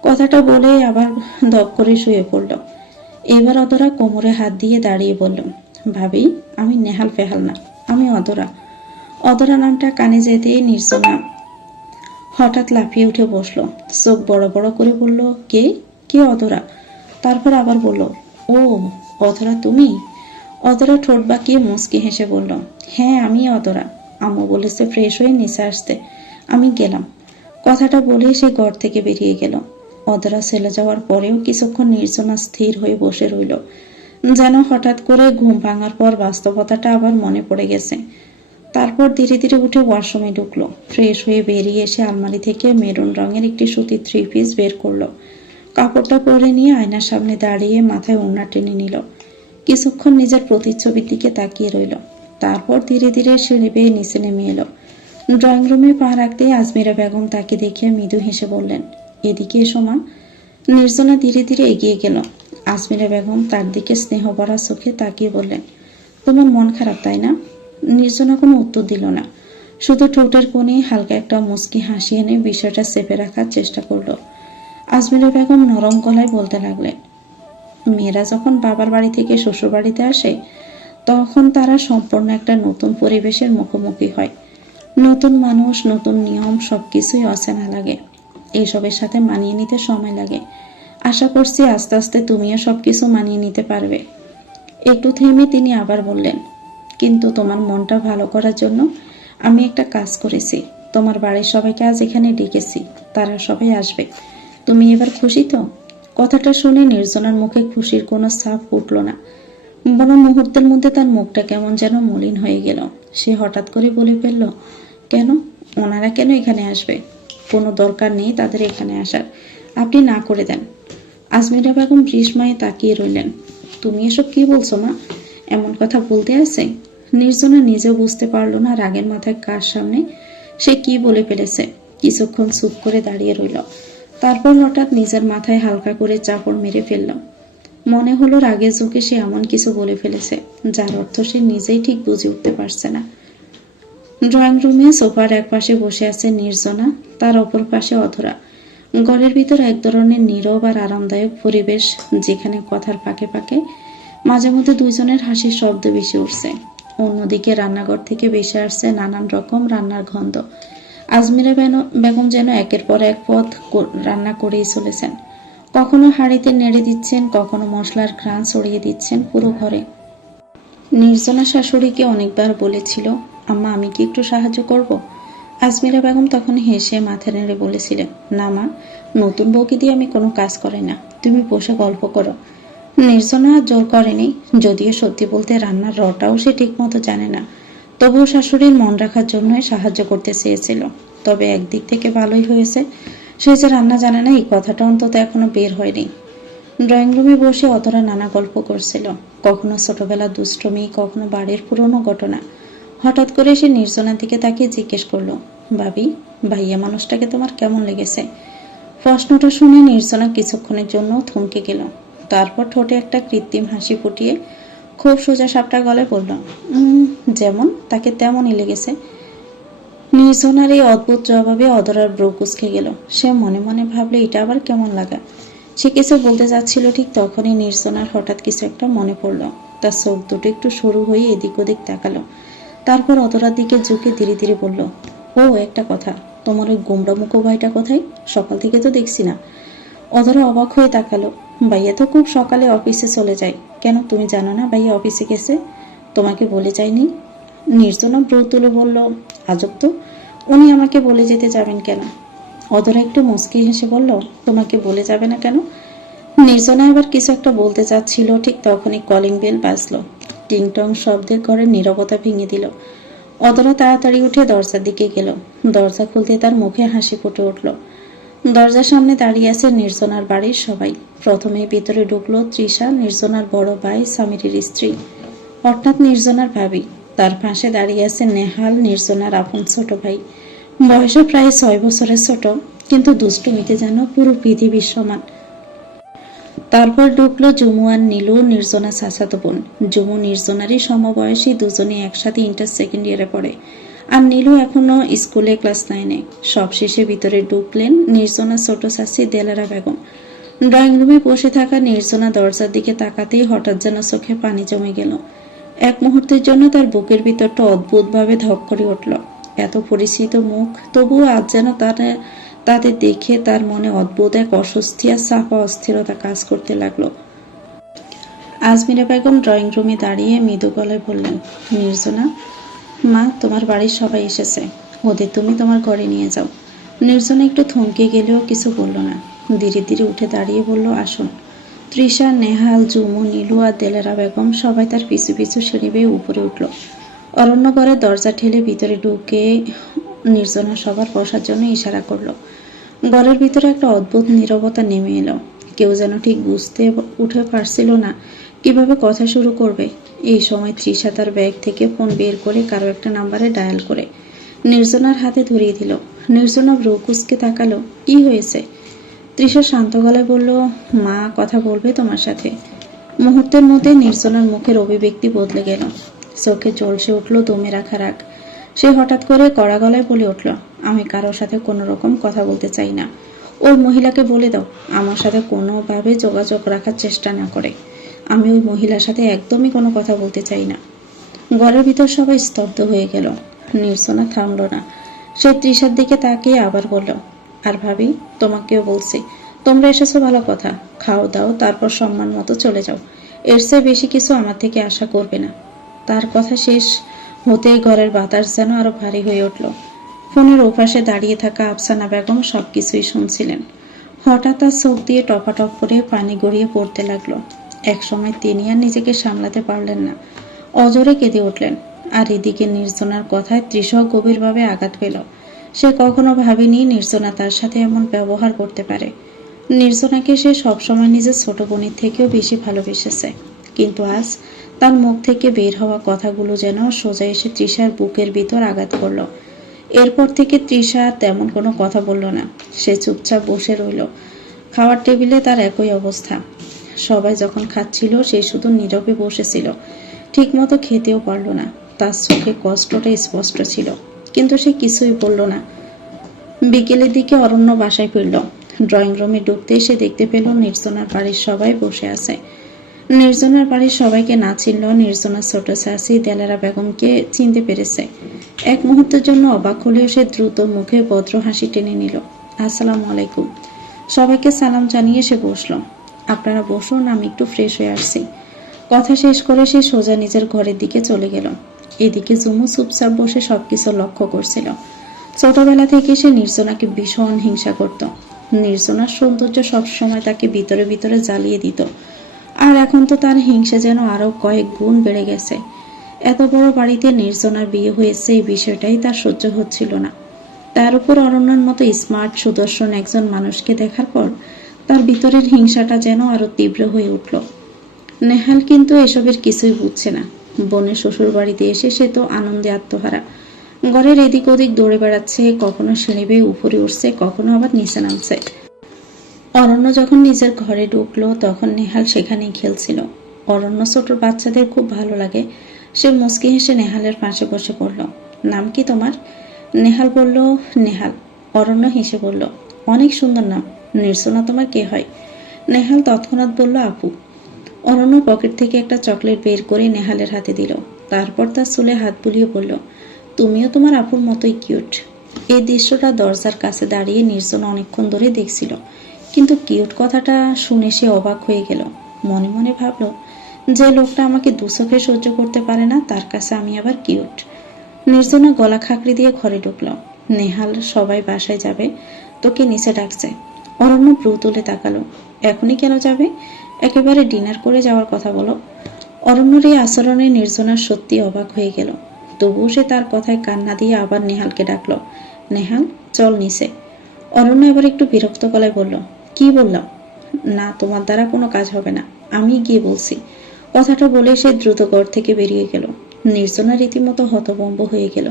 কথাটা বলে আবার দপ করে শুয়ে পড়ল। এবার অধরা কোমরে হাত দিয়ে দাঁড়িয়ে বলল, ভাবি, আমি নেহাল ফেহাল না, আমি অধরা। অধরা নামটা কানে যেতেই নির্জনা হঠাৎ লাফিয়ে উঠে বসলো। চোখ বড় বড় করে বলল, কে? কে অধরা? তারপর আবার বলল, ও অধরা তুমি? অধরা ঠোঁট বাঁকিয়ে মুচকি হেসে বলল, হ্যাঁ আমি অধরা। আম্মু বলেছে ফ্রেশ হয়ে নিচে আসতে, আমি গেলাম। কথাটা বলে সে ঘর থেকে বেরিয়ে গেল। অধরা চলে যাওয়ার পরেও কিছুক্ষণ নির্জনা স্থির হয়ে বসে রইল, যেন হঠাৎ করে ঘুম ভাঙার পর বাস্তবতাটা আবার মনে পড়ে গেছে। তারপর ধীরে ধীরে উঠে ওয়াশরুমে ঢুকলো। ফ্রেশ হয়ে বেরিয়ে এসে আলমারি থেকে মেরুন রঙের একটি সুতির 3 পিস বের করলো। কাপড়টা পরে নিয়ে আয়নার সামনে দাঁড়িয়ে মাথায় ওড়না টেনে নিল। কিছুক্ষণ নিজের প্রতিচ্ছবির দিকে তাকিয়ে রইল। তারপর ধীরে ধীরে সিঁড়ি বেয়ে নিচে নেমে এলো। ড্রয়িং রুমে পা রাখতে আজমিরা বেগম তাকে দেখে মৃদু হেসে বললেন, এদিকে এসো মা। নির্জনা ধীরে ধীরে এগিয়ে গেল। আজমিরা বেগম তার দিকে স্নেহ ভরা চোখে তাকিয়ে বললেন, তোমার মন খারাপ তাই না? নির্জনা কোনো উত্তর দিল না, শুধু ঠোঁটের কোণে হালকা একটা মুচকি হাসি এনে বিষয়টা চেপে রাখার চেষ্টা করলো। আজমিরা বেগম নরম গলায় বলতে লাগলেন, মেয়েরা যখন বাবার বাড়ি থেকে শ্বশুর বাড়িতে আসে, তখন তারা সম্পূর্ণ একটা নতুন পরিবেশের মুখোমুখি হয়। নতুন মানুষ, নতুন নিয়ম, সবকিছুই অচেনা লাগে। এইসবের সাথে মানিয়ে নিতে সময় লাগে। আশা করছি আস্তে আস্তে তুমিও সবকিছু মানিয়ে নিতে পারবে। একটু থেমে তিনি আবার বললেন, কিন্তু তোমার মনটা ভালো করার জন্য আমি একটা কাজ করেছি। তোমার বাড়ির সবাইকে আজ এখানে ডেকেছি, তারা সবাই আসবে। তুমি এবার খুশি তো? কথাটা শুনে নির্জনার মুখে খুশির কোনো ছাপ উঠল না, বরং মুহূর্তের মধ্যে তার মুখটা কেমন যেন মলিন হয়ে গেল। সে হঠাৎ করে বলে ফেলল, কেন? ওনারা কেন এখানে আসবে? কোনো দরকার নেই তাদের এখানে আসার, আপনি না করে দেন। আজমিরা বেগম বিস্ময়ে তাকিয়ে রইলেন। তুমি এসব কি বলছো মা? এমন কথা বলতে আছে? নির্জনা নিজেও বুঝতে পারল না রাগের মাথায় কার সামনে সে কি বলে ফেলেছে। কিছুক্ষণ চুপ করে দাঁড়িয়ে রইল। তারপর হঠাৎ নিজের মাথায় হালকা করে চাপড় মেরে ফেলল। মনে হলো রাগের চোখে সে এমন কিছু বলে ফেলেছে যার অর্থ সে নিজেই ঠিক বুঝে উঠতে পারছে না। ড্রয়িং রুমে সোফার এক পাশে বসে আছে নির্জনা, তার অপর পাশে অধরা। ঘরের ভিতর এক ধরনের নীরব আর আরামদায়ক পরিবেশ, যেখানে কথার ফাঁকে ফাঁকে মাঝে মধ্যে দুইজনের হাসির শব্দ ভেসে উঠছে। অন্যদিকে রান্নাঘর থেকে ভেসে আসছে নানান রকম রান্নার গন্ধ। আজমিরা বেগম যেন একের পর এক পদ রান্না করেই চলেছেন। কখনো হাঁড়িতে নেড়ে দিচ্ছেন, কখনো মশলার ঘ্রাণ ছড়িয়ে দিচ্ছেন পুরো ঘরে। নির্জনা শাশুড়িকে অনেকবার বলেছিল, আম্মা আমি কি একটু সাহায্য করব? আজমিরা বেগম তখন হেসে মাথা নেড়ে বলেছিলেন, না মা, নতুন বউকে দিয়ে আমি কোনো কাজ করি না, তুমি বসে গল্প করো। নির্জনা জোর করেনি, যদিও সত্যি বলতে রান্নার রটাও সে ঠিক মতো জানে না। তবুও শাশুড়ির মন রাখার জন্যই সাহায্য করতে চেয়েছিল। তবে একদিক থেকে ভালোই হয়েছে, সে যে রান্না জানে না এই কথাটা অন্তত এখনো বের হয়নি। ড্রয়িং রুমে বসে অতরা নানা গল্প করছিল, কখনো ছোটবেলার দুষ্টমি, কখনো বাড়ির পুরনো ঘটনা। হঠাৎ করে সে নির্জনার দিকে তাকিয়ে জিজ্ঞেস করলো, ভাবি, ভাইয়া মানুষটাকে তোমার কেমন লেগেছে? প্রশ্নটা শুনে নির্জনা কিছুক্ষণের জন্য থমকে গেল। তারপর ঠোঁটে একটা কৃত্রিম হাসি ফুটিয়ে খুব সোজা সাপটা গলায় বলল, যেমন তাকে তেমনই লেগেছে। নির্জনার এই অদ্ভুত জবাবে অধরার ব্রু কুঁচকে গেল। সে মনে মনে ভাবলে এটা আবার কেমন লাগা। সে কিছু বলতে যাচ্ছিল, ঠিক তখনই নির্জনার হঠাৎ কিছু একটা মনে পড়ল। তার চোখ দুটো একটু সরু হয়ে এদিক ওদিক তাকালো। তারপর অধরার দিকে ঝুঁকে ধীরে ধীরে বলল, ও একটা কথা, তোমার ওই গোমড়া মুখো ভাইটা কোথায়? সকাল থেকে তো দেখছি না। অধরা অবাক হয়ে তাকালো। ভাইয়া তো খুব সকালে অফিসে চলে যায়। কেন, তুমি জানো না ভাইয়া অফিসে গেছে? তোমাকে বলে যায়নি? নির্জনা ব্রু তুলে বলল, আজব তো, উনি আমাকে বলে যেতে যাবেন কেন? অধরা একটু মুচকি হেসে বলল, তোমাকে বলে যাবে না কেন? নির্জনা আবার কিছু একটা বলতে চাচ্ছিল, ঠিক তখনই কলিং বেল বাজলো। টিংটং শব্দে ঘরের নীরবতা ভেঙে দিল। অধরা তাড়াতাড়ি উঠে দরজার দিকে গেল। দরজা খুলতে তার মুখে হাসি ফুটে উঠল। দরজার সামনে দাঁড়িয়ে আছে নির্জনার বাড়ির সবাই। প্রথমে ভিতরে ঢুকলো তৃষা, নির্জনার বড় ভাই সামিরের স্ত্রী, অর্থাৎ নির্জনার ভাবি। তার পাশে দাঁড়িয়ে আছে নেহাল, নির্জনার আপন ছোট ভাই। বয়সে প্রায় 6 বছরের ছোট, কিন্তু দুষ্টুমিতে যেন পুরো পৃথিবীর সমান। তারপর ঢুকলো জুমু আর নীলু, নির্জনা চাচাতো বোন। জুমু নির্জনারই সমবয়সী, দুজনে একসাথে ইন্টার সেকেন্ড ইয়ারে পড়ে। আর নীলু এখনো স্কুলে ক্লাস 9-এ। সবশেষে ভিতরে ঢুকলেন নির্জনা ছোট চাচি দেলারা বেগম। ড্রয়িং রুমে বসে থাকা নির্জনা দরজার দিকে তাকাতেই হঠাৎ যেন চোখে পানি জমে গেল। এক মুহূর্তের জন্য তার বুকের ভিতরটা অদ্ভুতভাবে ধক করে উঠল। এত পরিচিত মুখ, তবুও আজ যেন তাদের দেখে তার মনে অদ্ভুত এক অস্বস্তি আর চাপা অস্থিরতা কাজ করতে লাগলো। আজমিরা বেগম ড্রয়িং রুমে দাঁড়িয়ে মৃদু গলায় বললেন, নির্জনা, মা, তোমার বাড়ির সবাই এসেছে, ওদের তুমি তোমার ঘরে নিয়ে যাও। নির্জনা একটু থমকে গেলেও কিছু বলল না। ধীরে ধীরে উঠে দাঁড়িয়ে বলল, আসুন। তৃষা, নেহাল, জুমু, নীলু আর দেলেরা বেগম সবাই তার পিছু পিছু সিঁড়ি বেয়ে উপরে উঠল। অরণ্য ঘরের দরজা ঠেলে ভিতরে ঢুকে নির্জনা সবার বসার জন্য ইশারা করলো। ঘরের ভিতরে একটা অদ্ভুত নীরবতা নেমে এলো। কেউ যেন ঠিক বুঝতে উঠে পারছিল না কিভাবে কথা শুরু করবে। এই সময় তৃষা তার ব্যাগ থেকে ফোন বের করে কারো একটা নাম্বারে ডায়াল করে নির্জনার হাতে ধরিয়ে দিল। নির্জনা ব্রু কুঁচকে তাকালো। কি হয়েছে? তৃষা শান্ত গলায় বলল, মা কথা বলবে তোমার সাথে। মুহূর্তের মধ্যে নির্জনার মুখের অভিব্যক্তি বদলে গেল। চোখে জ্বলসে উঠল দমে রাখা রাগ। সে হঠাৎ করে কড়া গলায় বলে উঠল, আমি কারোর সাথে কোনো রকম কথা বলতে চাই না। ওই মহিলাকে বলে দাও আমার সাথে কোনোভাবে যোগাযোগ রাখার চেষ্টা না করে। আমি ওই মহিলার সাথে একদমই কোনো কথা বলতে চাই না। ঘরের ভিতর সবাই স্তব্ধ হয়ে গেল। নির্জনা থামল না। সে তৃষার দিকে তাকিয়ে আবার বলল, আর ভাবি, তোমাকেও বলছি, তোমরা এসেছো ভালো কথা, খাও দাও, তারপর সম্মান মতো চলে যাও। এর চেয়ে বেশি কিছু আমার থেকে আশা করবে না। তার কথা শেষ হতেই ঘরের বাতাস যেন আরো ভারী হয়ে উঠল। ফোনের ওপাশে দাঁড়িয়ে থাকা আফসানা বেগম সবকিছুই শুনছিলেন। হঠাৎ তার চোখ দিয়ে টপাটপ করে পানি গড়িয়ে পড়তে লাগলো। একসময় তিনি আর নিজেকে সামলাতে পারলেন না, অজরে কেঁদে উঠলেন। আর এদিকে নির্জনার কথায় তৃষা গভীরভাবে আঘাত পেল। সে কখনো ভাবেনি নির্জনা তার সাথে এমন ব্যবহার করতে পারে। নির্জনাকে সে সবসময় নিজের ছোট বোনের থেকেও বেশি ভালোবেসেছে, কিন্তু আজ তার মুখ থেকে বের হওয়া কথাগুলো যেন সোজা এসে তৃষার বুকের ভিতর আঘাত করলো। এরপর থেকে তৃষা তেমন কোনো কথা বলল না। সে চুপচাপ বসে রইল। খাওয়ার টেবিলে তার একই অবস্থা। সবাই যখন খাচ্ছিল সে শুধু নীরবে বসেছিল, ঠিক মতো খেতেও পারল না। তার চোখে কষ্টটা স্পষ্ট ছিল। কিন্তু সে কিছুই বলল না। বিকেলের দিকে অরণ্য বাসায় ফিরল। ড্রয়িং রুমে ঢুকতে এসে দেখতে পেল নির্জনার বাড়ির সবাই বসে আছে। নির্জনার বাড়ির সবাইকে না চিনলেও নির্জনার ছোট শাশি দেলারা বেগমকে চিনতে পেরেছে। এক মুহূর্তের জন্য অবাক হলেও সে দ্রুত মুখে ভদ্র হাসি টেনে নিল। আসসালামু আলাইকুম। সবাইকে সালাম জানিয়ে সে বসল। আপনারা বসুন, আমি একটু ফ্রেশ হয়ে আসছি। কথা শেষ করে সে সোজা নিজের ঘরের দিকে চলে গেল। এদিকে জুমু চুপচাপ বসে সবকিছু লক্ষ্য করছিল। ছোটবেলা থেকে সে নির্জনাকে ভীষণ হিংসা করত। নির্জনার সৌন্দর্য সবসময় তাকে ভিতরে ভিতরে জ্বালিয়ে দিত। আর এখন তো তার হিংসা যেন আরো কয়েক গুণ বেড়ে গেছে। এত বড় বাড়িতে নির্জনার বিয়ে হয়েছে, এই বিষয়টাই তার সহ্য হচ্ছিল না। তার উপর অরণ্যের মতো স্মার্ট সুদর্শন একজন মানুষকে দেখার পর তার ভিতরের হিংসাটা যেন আরো তীব্র হয়ে উঠল। নেহাল কিন্তু এসবের কিছুই বুঝছে না। বোনের শ্বশুর বাড়িতে এসে সে তো আনন্দে আত্মহারা। ঘরের এদিক ওদিক দৌড়ে বেড়াচ্ছে, কখনো সিঁড়ি বেয়ে উপরে উঠছে, কখনো আবার নিচে নামছে। অরণ্য যখন নিজের ঘরে ঢুকলো তখন নেহাল সেখানেই খেলছিল। অরণ্য ছোট বাচ্চাদের খুব ভালো লাগে। সে মুচকি হেসে নেহালের পাশে বসে পড়ল। নাম কি তোমার? নেহাল বলল, নেহাল। অরণ্য হেসে বলল, অনেক সুন্দর নাম। নির্জনা তোমার কে হয়? নেহাল তৎক্ষণাৎ বলল, আপু। অরণ্য পকেট থেকে একটা চকলেট বের করে নেহালের হাতে দিল। তারপর তার চুলে হাত বুলিয়ে বলল, তুমিও তোমার আপুর মতোই কিউট। এই দৃশ্যটা দরজার কাছে দাঁড়িয়ে নির্জনা অনেকক্ষণ ধরে দেখছিল। কিন্তু কিউট কথাটা শুনে সে অবাক হয়ে গেল। মনে মনে ভাবল, যে লোকটা আমাকে দু চোখে সহ্য করতে পারে না, তার কাছে আমি আবার কিউট। নির্জনা গলা খাকড়ি দিয়ে ঘরে ঢুকল। নেহাল সবাই বাসায় যাবে, তোকে নিচে ডাকছে। অরণ্য ভ্রু তুলে তাকালো। এখনই কেন যাবে? একেবারে ডিনার করে যাওয়ার কথা বলো। অরণ্যর এই আচরণে নির্জনার সত্যি অবাক হয়ে গেল। তবুও সে তার কথায় কান্না দিয়ে আবার নেহালকে ডাকলো। নেহাল, চল নিচে। অরণ্য এবার একটু বিরক্ত গলায় বলল, কি বললাম? না, তোমার দ্বারা কোনো কাজ হবে না, আমি গিয়ে বলছি। কথাটা বলে সে দ্রুত ঘর থেকে বেরিয়ে গেল। নির্জনা রীতিমতো হতভম্ব হয়ে গেল।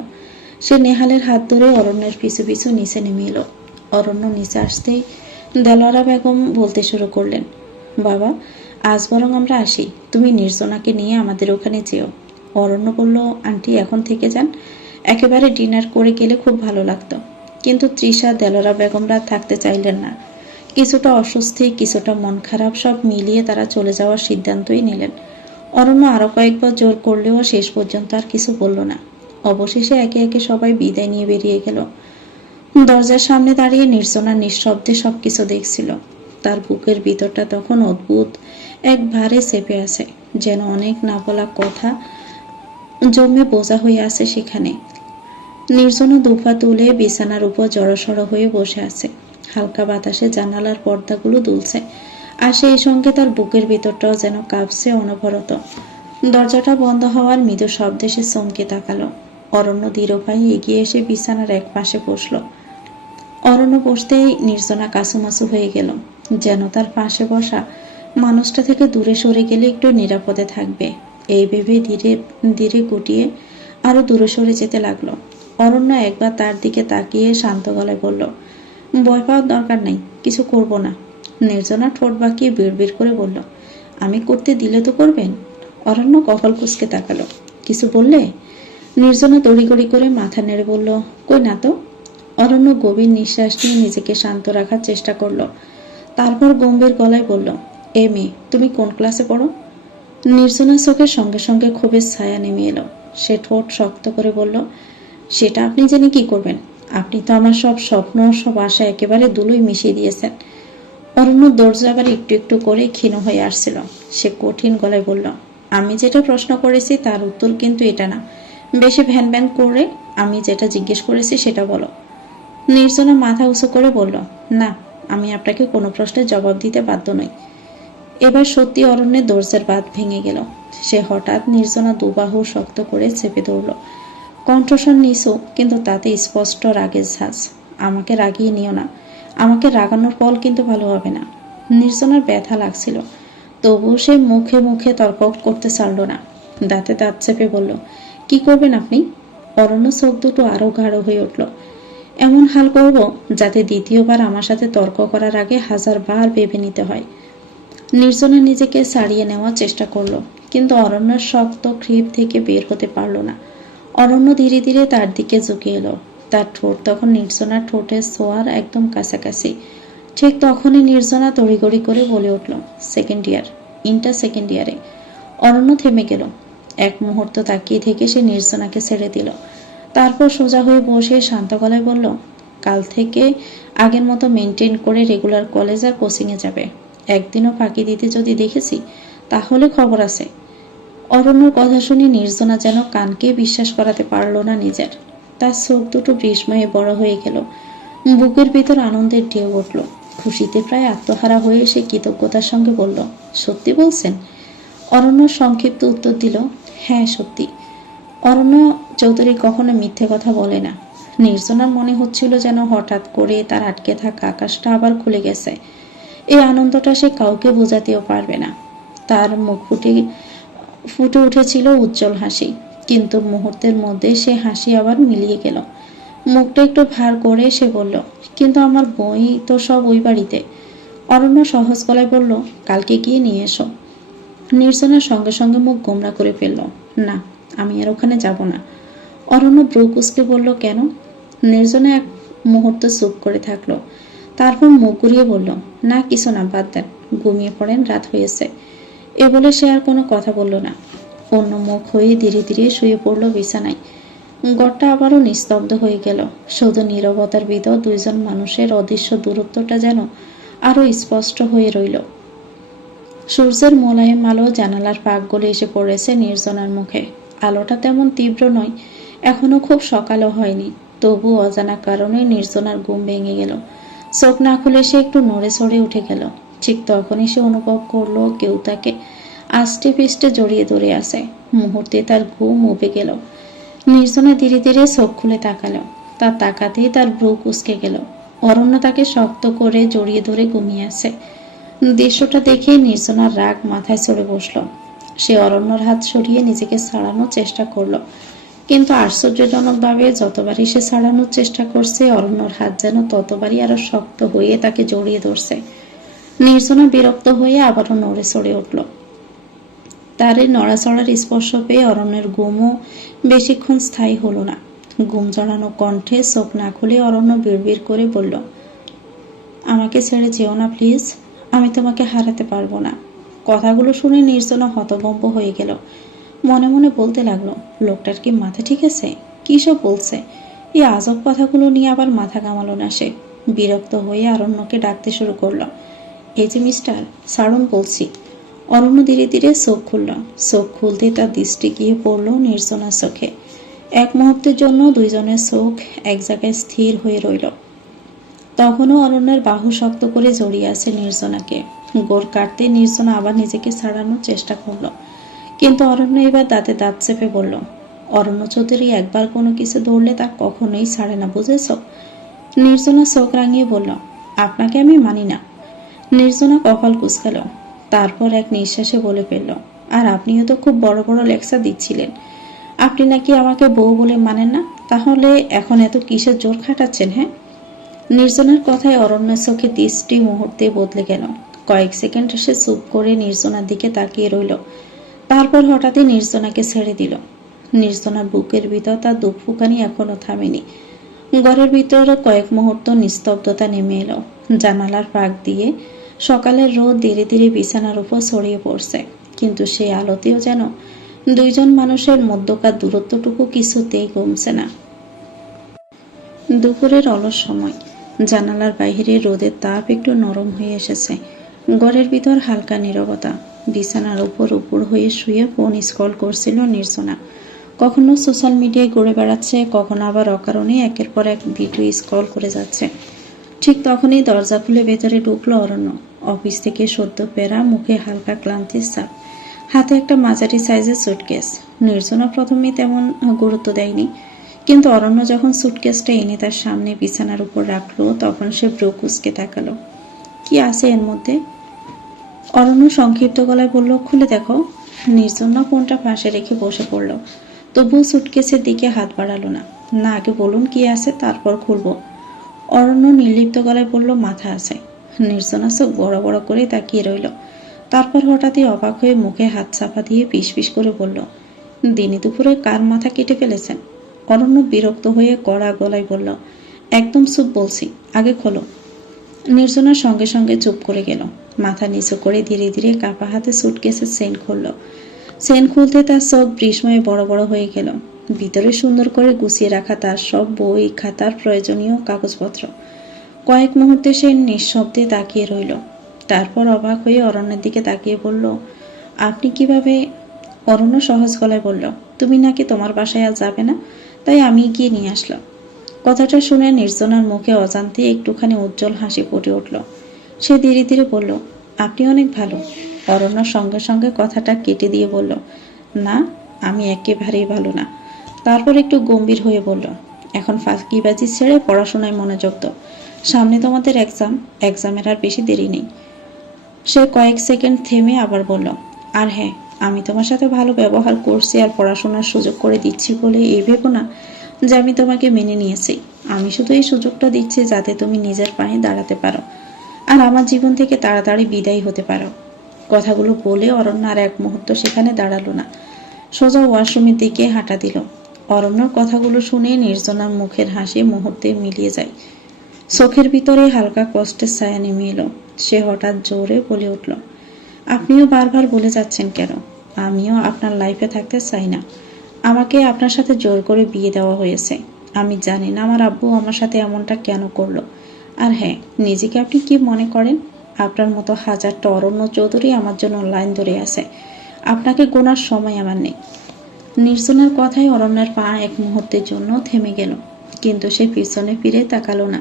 সে নেহালের হাত ধরে অরণ্যের পিছু পিছু নিচে নেমে এলো। অরণ্য নিচে আসতেই দেলোয়ারা বেগম বলতে শুরু করলেন, বাবা, আজ বরং আমরা আসি, তুমি নির্জনাকে নিয়ে আমাদের ওখানে যেও। অরণ্য বলল, আন্টি এখন থেকে যান, একেবারে ডিনার করে গেলে খুব ভালো লাগতো। কিন্তু তৃষা, দেলোয়ারা বেগমরা থাকতে চাইলেন না। কিছুটা অস্বস্তি, কিছুটা মন খারাপ, সব মিলিয়ে তারা চলে যাওয়ার সিদ্ধান্তই নিলেন। অরণ্য আরো কয়েকবার জোর করলেও শেষ পর্যন্ত আর কিছু বলল না। অবশেষে একে একে সবাই বিদায় নিয়ে বেরিয়ে গেল। দরজার সামনে দাঁড়িয়ে নির্জনা নিঃশব্দে সবকিছু দেখছিল। তার বুকের ভিতরটা তখন অদ্ভুত এক ভারে চেপে আছে, যেন অনেক না বলা কথা জমে বোঝা হয়ে আছে সেখানে। নির্জনা দুপা তুলে বিছানার উপর জড়সড় হয়ে বসে আছে। হালকা বাতাসে জানালার পর্দাগুলো দুলছে, আর সেই সঙ্গে তার বুকের ভিতরটাও যেন কাঁপছে অনবরত। দরজাটা বন্ধ হওয়ার মৃদু শব্দে সে চমকে তাকালো। অরণ্য ধীরপায়ে এগিয়ে এসে বিছানার এক পাশে বসল। অরণ্য বসতেই নির্জনা কাছুমাছু হয়ে গেল, যেন তার পাশে বসা মানুষটা থেকে দূরে সরে গেলে একটু নিরাপদে থাকবে। এই ভেবে ধীরে ধীরে গুটিয়ে আরো দূরে সরে যেতে লাগলো। অরণ্য একবার তার দিকে তাকিয়ে শান্ত গলায় বলল, ভয় পাওয়ার দরকার নেই, কিছু করব না। নির্জনা ঠোঁট বাঁকিয়ে বিড়বিড় করে বলল, আমি করতে দিলে তো করবেন। অরণ্য কপাল কুঁচকে তাকালো। কিছু বললে? নির্জনা তড়িগড়ি করে মাথা নেড়ে বলল, কই না তো। অরণ্য গভীর নিঃশ্বাস নিয়ে নিজেকে শান্ত রাখার চেষ্টা করলো। তারপর গম্ভীর গলায় বলল, এ মেয়ে, তুমি কোন ক্লাসে পড়ো? নির্জনার চোখের সঙ্গে সঙ্গে ক্ষোভের ছায়া নেমে এলো। সে ঠোঁট শক্ত করে বলল, সেটা আপনি জেনে কি করবেন? আপনি তো আমার সব স্বপ্ন, সব আশা একেবারে ধুলোয় মিশিয়ে দিয়েছেন। অরণ্য দরজা আবার একটু একটু করে ক্ষীণ হয়ে আসছিল। সে কঠিন গলায় বলল, আমি যেটা প্রশ্ন করেছি তার উত্তর কিন্তু এটা না। বেশি ভ্যান ভ্যান করে আমি যেটা জিজ্ঞেস করেছি সেটা বলো। নির্জনা মাথা উঁচু করে বলল, না, আমি আপনাকে কোনো প্রশ্নের জবাব দিতে বাধ্য নই। এবার সত্যি অরণ্যের দরজার বাঁধ ভেঙে গেল। সে হঠাৎ নির্জনা দুবাহু শক্ত করে চেপে ধরল। কণ্ঠস্বর নিচু, কিন্তু তাতে স্পষ্ট রাগের ঝাঁজ। আমাকে রাগিয়ে নিও না, আমাকে রাগানোর ফল কিন্তু ভালো হবে না। নির্জনার ব্যথা লাগছিল, তবুও সে মুখে মুখে তর্ক করতে ছাড়ল না। দাঁতে দাঁত চেপে বলল, কি করবেন আপনি? অরণ্য চোখ দুটো আরো গাঢ় হয়ে উঠল। এমন হাল করব যাতে দ্বিতীয়বার আমার সাথে তর্ক করার আগে 1000 বার ভেবে নিতে হয়। নির্জনা নিজেকে ছাড়িয়ে নেওয়ার চেষ্টা করলো, কিন্তু অরণ্যের শক্ত গ্রিপ থেকে বের হতে পারল না। অরণ্য ধীরে ধীরে তার দিকে ঝুঁকে এলো। তার ঠোঁট তখন নির্জনার ঠোঁটের ছোঁয়ার একদম কাছাকাছি। ঠিক তখনই নির্জনা তড়িঘড়ি করে বলে উঠল, সেকেন্ড ইয়ার, ইন্টার সেকেন্ড ইয়ারে। অরণ্য থেমে গেল। এক মুহূর্ত তাকিয়ে থেকে সে নির্জনাকে ছেড়ে দিল। তারপর সোজা হয়ে বসে শান্ত গলায় বলল, কাল থেকে আগের মতো মেনটেন করে রেগুলার কলেজ আর কোচিংয়ে যাবে। একদিনও ফাঁকি দিতে যদি দেখেছি তাহলে খবর আছে। অরণ্যর কথা শুনে নির্জনা যেন কানকে বিশ্বাস করাতে পারল না নিজের। তার চোখ দুটো বিস্ময়ে বড় হয়ে গেল। বুকের ভিতর আনন্দের ঢেউ উঠল। খুশিতে প্রায় আত্মহারা হয়ে সে কৃতজ্ঞতার সঙ্গে বলল, সত্যি বলছেন? অরণ্য সংক্ষিপ্ত উত্তর দিল, হ্যাঁ সত্যি। অরণ্য চৌধুরী কখনো মিথ্যে কথা বলে না। নির্জনার মনে হচ্ছিল যেন হঠাৎ করে তার আটকে থাকা আকাশটা আবার খুলে গেছে। এই আনন্দটা সে কাউকে বোঝাতেও পারবে না। তার মুখ ফুটে উঠেছিল উজ্জ্বল হাসি, কিন্তু মুহূর্তের মধ্যে সে হাসি আবার মিলিয়ে গেল। মুখটা একটু ভার করে সে বলল, কিন্তু আমার বই তো সব ওই বাড়িতে। অরণ্য সহজ গলায় বলল, কালকে গিয়ে নিয়ে এসো। নির্জনার সঙ্গে সঙ্গে মুখ গোমরা করে ফেলল, না, আমি আর ওখানে যাব না। অরণ্য ব্রু কুঁচকে বলল, কেন? নির্জনা এক মুহূর্ত চুপ করে থাকলো। তারপর মুখ ঘুরিয়ে বলল, না কিছু না, বাদ দেন, ঘুমিয়ে পড়েন, রাত হয়েছে। এ বলে সে আর কোনো কথা বলল না। অন্য মুখ হয়ে ধীরে ধীরে শুয়ে পড়ল বিছানায়। ঘরটা আবারও নিস্তব্ধ হয়ে গেল। শুধু নীরবতার ভিতর দুইজন মানুষের অদৃশ্য দূরত্বটা যেন আরো স্পষ্ট হয়ে রইল। সূর্যের মোলায়েম আলো জানালার ফাঁক গলে এসে পড়েছে নির্জনার মুখে। আলোটা তেমন তীব্র নয়, এখনো খুব সকালও হয়নি, তবু অজানা কারণে নির্জনার ঘুম ভেঙে গেল। চোখ না খুলে সে একটু নড়ে চড়ে উঠে গেল। ঠিক তখনই সে অনুভব করলো কেউ তাকে আষ্টে পিষ্টে জড়িয়ে ধরে আছে। মুহূর্তে তার ঘুম উবে গেল। নির্জনা ধীরে ধীরে চোখ খুলে তাকালো। তার তাকাতেই তার ভ্রু কুঁচকে গেল। অরণ্য তাকে শক্ত করে জড়িয়ে ধরে ঘুমিয়ে আছে। দৃশ্যটা দেখে নির্জনার রাগ মাথায় চড়ে বসল। সে অরণ্যর হাত সরিয়ে নিজেকে ছাড়ানোর চেষ্টা করলো, কিন্তু আশ্চর্যজনকভাবে যতবারই সে ছাড়ানোর চেষ্টা করছে, অরণ্যর হাত যেন ততবারই আরো শক্ত হয়ে তাকে জড়িয়ে ধরছে। নির্জনা বিরক্ত হয়ে আবারও নড়ে চড়ে উঠল। তার এই নড়াচড়ার স্পর্শ পেয়ে অরণ্যের ঘুমও বেশিক্ষণ স্থায়ী হলো না। ঘুম জড়ানো কণ্ঠে চোখ না খুলে অরণ্য বিড়বিড় করে বলল, আমাকে ছেড়ে যেও না প্লিজ, আমি তোমাকে হারাতে পারবো না। কথাগুলো শুনে নির্জনা হতভম্ব হয়ে গেল। মনে মনে বলতে লাগলো, লোকটার কি মাথা ঠিক আছে? কি সব বলছে? এই আজব কথাগুলো নিয়ে আবার মাথা কামালো না সে। বিরক্ত হয়ে অরণ্যকে ডাকতে শুরু করলো, এই যে মিস্টার, ছাড়ুন বলছি। অরণ্য ধীরে ধীরে চোখ খুলল। চোখ খুলতে তার দৃষ্টি গিয়ে পড়ল নির্জনার চোখে। এক মুহূর্তের জন্য দুইজনের চোখ এক জায়গায় স্থির হয়ে রইল। তখনও অরণ্যের বাহু শক্ত করে জড়িয়ে আছে নির্জনাকে। গোড় কাটতে নির্জনা আবার নিজেকে ছাড়ানোর চেষ্টা করলো, কিন্তু অরণ্য এবার দাঁতে দাঁত চেপে বলল, অরণ্য চৌধুরী একবার কোনো কিছু ধরলে তা কখনোই ছাড়ে না, বুঝেছ? নির্জনা চোখ রাঙিয়ে বলল, আপনাকে আমি মানি না। নির্জনা কপাল কুঁচকাল, তারপর এক নিঃশ্বাসে বলে ফেলল, আর আপনিও তো খুব বড় বড় লেকচার দিচ্ছিলেন। আপনি নাকি আমাকে বউ বলে মানেন না, তাহলে এখন এত কিসের জোর খাটাচ্ছেন? হ্যাঁ? নির্জনার কথায় অরণ্যের চোখে দৃষ্টি মুহূর্তে বদলে গেল। কয়েক সেকেন্ড সে চুপ করে নির্জনার দিকে তাকিয়ে রইল। তারপর হঠাৎই নির্জনাকে ছেড়ে দিল। নির্জনার বুকের ভিতর তার দুঃখ ফুকানি এখনো থামেনি। ঘরের ভিতরে কয়েক মুহূর্ত নিস্তব্ধতা নেমে এলো। জানালার ফাঁক দিয়ে সকালের রোদ ধীরে ধীরে বিছানার উপর ছড়িয়ে পড়ছে, কিন্তু সেই আলোতেও যেন দুইজন মানুষের মধ্যকার দূরত্বটুকু কিছুতেই কমছে না। দুপুরের অলস সময়। জানালার বাইরে রোদের তাপ একটু নরম হয়ে এসেছে। ঘরের ভিতর হালকা নীরবতা। বিছানার উপর হয়ে শুয়ে ফোন স্ক্রল করছিল নির্জনা। কখনো সোশ্যাল মিডিয়ায় ঘুরে বেড়াচ্ছে, কখনো আবার অকারণে একের পর এক ভিডিও স্ক্রল করে যাচ্ছে। ঠিক তখনই দরজা খুলে ভেতরে ঢুকলো অরণ্য। অফিস থেকে সদ্য ফেরা, মুখে হালকা ক্লান্তির ছাপ, হাতে একটা মাঝারি সাইজের সুটকেস। নির্জনা প্রথমে তেমন গুরুত্ব দেয়নি, কিন্তু অরণ্য যখন সুটকেসটা এনে তার সামনে বিছানার উপর রাখলো, তখন সে ভ্রু কুঁচকে তাকালো। কি আছে এর মধ্যে? অরণ্য সংক্ষিপ্ত গলায় বলল, খুলে দেখো। নির্জনা ফোনটা পাশে রেখে বসে পড়ল, তবুও সুটকেসের দিকে হাত বাড়ালো না। না, আগে বলুন কি আছে, তারপর খুলবো। অরণ্য নির্লিপ্ত গলায় বলল, মাথা আছে। নির্জনা চোখ বড় বড় করে তাকিয়ে রইল। তারপর হঠাৎই অবাক হয়ে মুখে হাত চাপা দিয়ে ফিস ফিস করে বলল, দিনে দুপুরে কার মাথা কেটে ফেলেছেন? অরণ্য বিরক্ত হয়ে কড়া গলায় বলল, একদম চুপ বলছি, আগে খোলো। নির্জনার সঙ্গে সঙ্গে চুপ করে গেল। মাথা নিচু করে ধীরে ধীরে কাপা হাতে সুটকেসের চেইন খুলল। চেইন খুলতে তার চোখ বিস্ময়ে বড় বড় হয়ে গেল। ভিতরে সুন্দর করে গুছিয়ে রাখা তার সব বই, খাতার, প্রয়োজনীয় কাগজপত্র। কয়েক মুহূর্তে সে নিঃশব্দে তাকিয়ে রইল। তারপর অবাক হয়ে অরণ্যের দিকে তাকিয়ে বলল, আপনি কিভাবে? অরণ্য সহজ গলায় বলল, তুমি নাকি তোমার বাসায় আর যাবে না, তাই আমি গিয়ে নিয়ে আসলাম। কথাটা শুনে নির্জনার মুখে অজান্তে একটুখানি উজ্জ্বল হাসি ফুটে উঠল। সে ধীরে ধীরে বলল, আপনি অনেক ভালো। অরণ্য সঙ্গে সঙ্গে কথাটা কেটে দিয়ে বলল, না, আমি একেবারেই ভালো না। তারপর একটু গম্ভীর হয়ে বলল, এখন ফাঁকিবাজি ছেড়ে পড়াশোনায় মনোযোগ দাও। সামনে তোমাদের এক্সামের আর বেশি দেরি নেই। সে কয়েক সেকেন্ড থেমে আবার বলল, আর হ্যাঁ, আমি তোমার সাথে ভালো ব্যবহার করছি আর পড়াশোনার সুযোগ করে দিচ্ছি বলে এই ভেবো না যে আমি তোমাকে মেনে নিয়েছি। আমি শুধু এই সুযোগটা দিচ্ছি যাতে তুমি নিজের পায়ে দাঁড়াতে পারো আর আমার জীবন থেকে তাড়াতাড়ি বিদায় হতে পারো। কথাগুলো বলে অরণ্য আর এক মুহূর্ত সেখানে দাঁড়ালো না, সোজা ওয়াশরুমের দিকে হাঁটা দিল। অরণ্যর কথাগুলো শুনে নির্জনার মুখের হাসি মুহূর্তে মিলিয়ে যায়। চোখের ভিতরে হালকা কষ্টের ছায়া নেমে এলো। সে হঠাৎ জোরে বলে উঠল, আপনিও বারবার বলে যাচ্ছেন কেন? আমিও আপনার লাইফে থাকতে চাই না। আমাকে আপনার সাথে জোর করে বিয়ে দেওয়া হয়েছে। আমি জানি না আমার আব্বু আমার সাথে এমনটা কেন করলো। আর হ্যাঁ, নিজেকে আপনি কি মনে করেন? আপনার মতো হাজারটা অরণ্য চৌধুরী আমার জন্য লাইন ধরে আছে। আপনাকে গোনার সময় আমার নেই। নির্জনার কথায় অরণ্যের পা এক মুহূর্তের জন্য থেমে গেল, কিন্তু সে পিছনে ফিরে তাকালো না।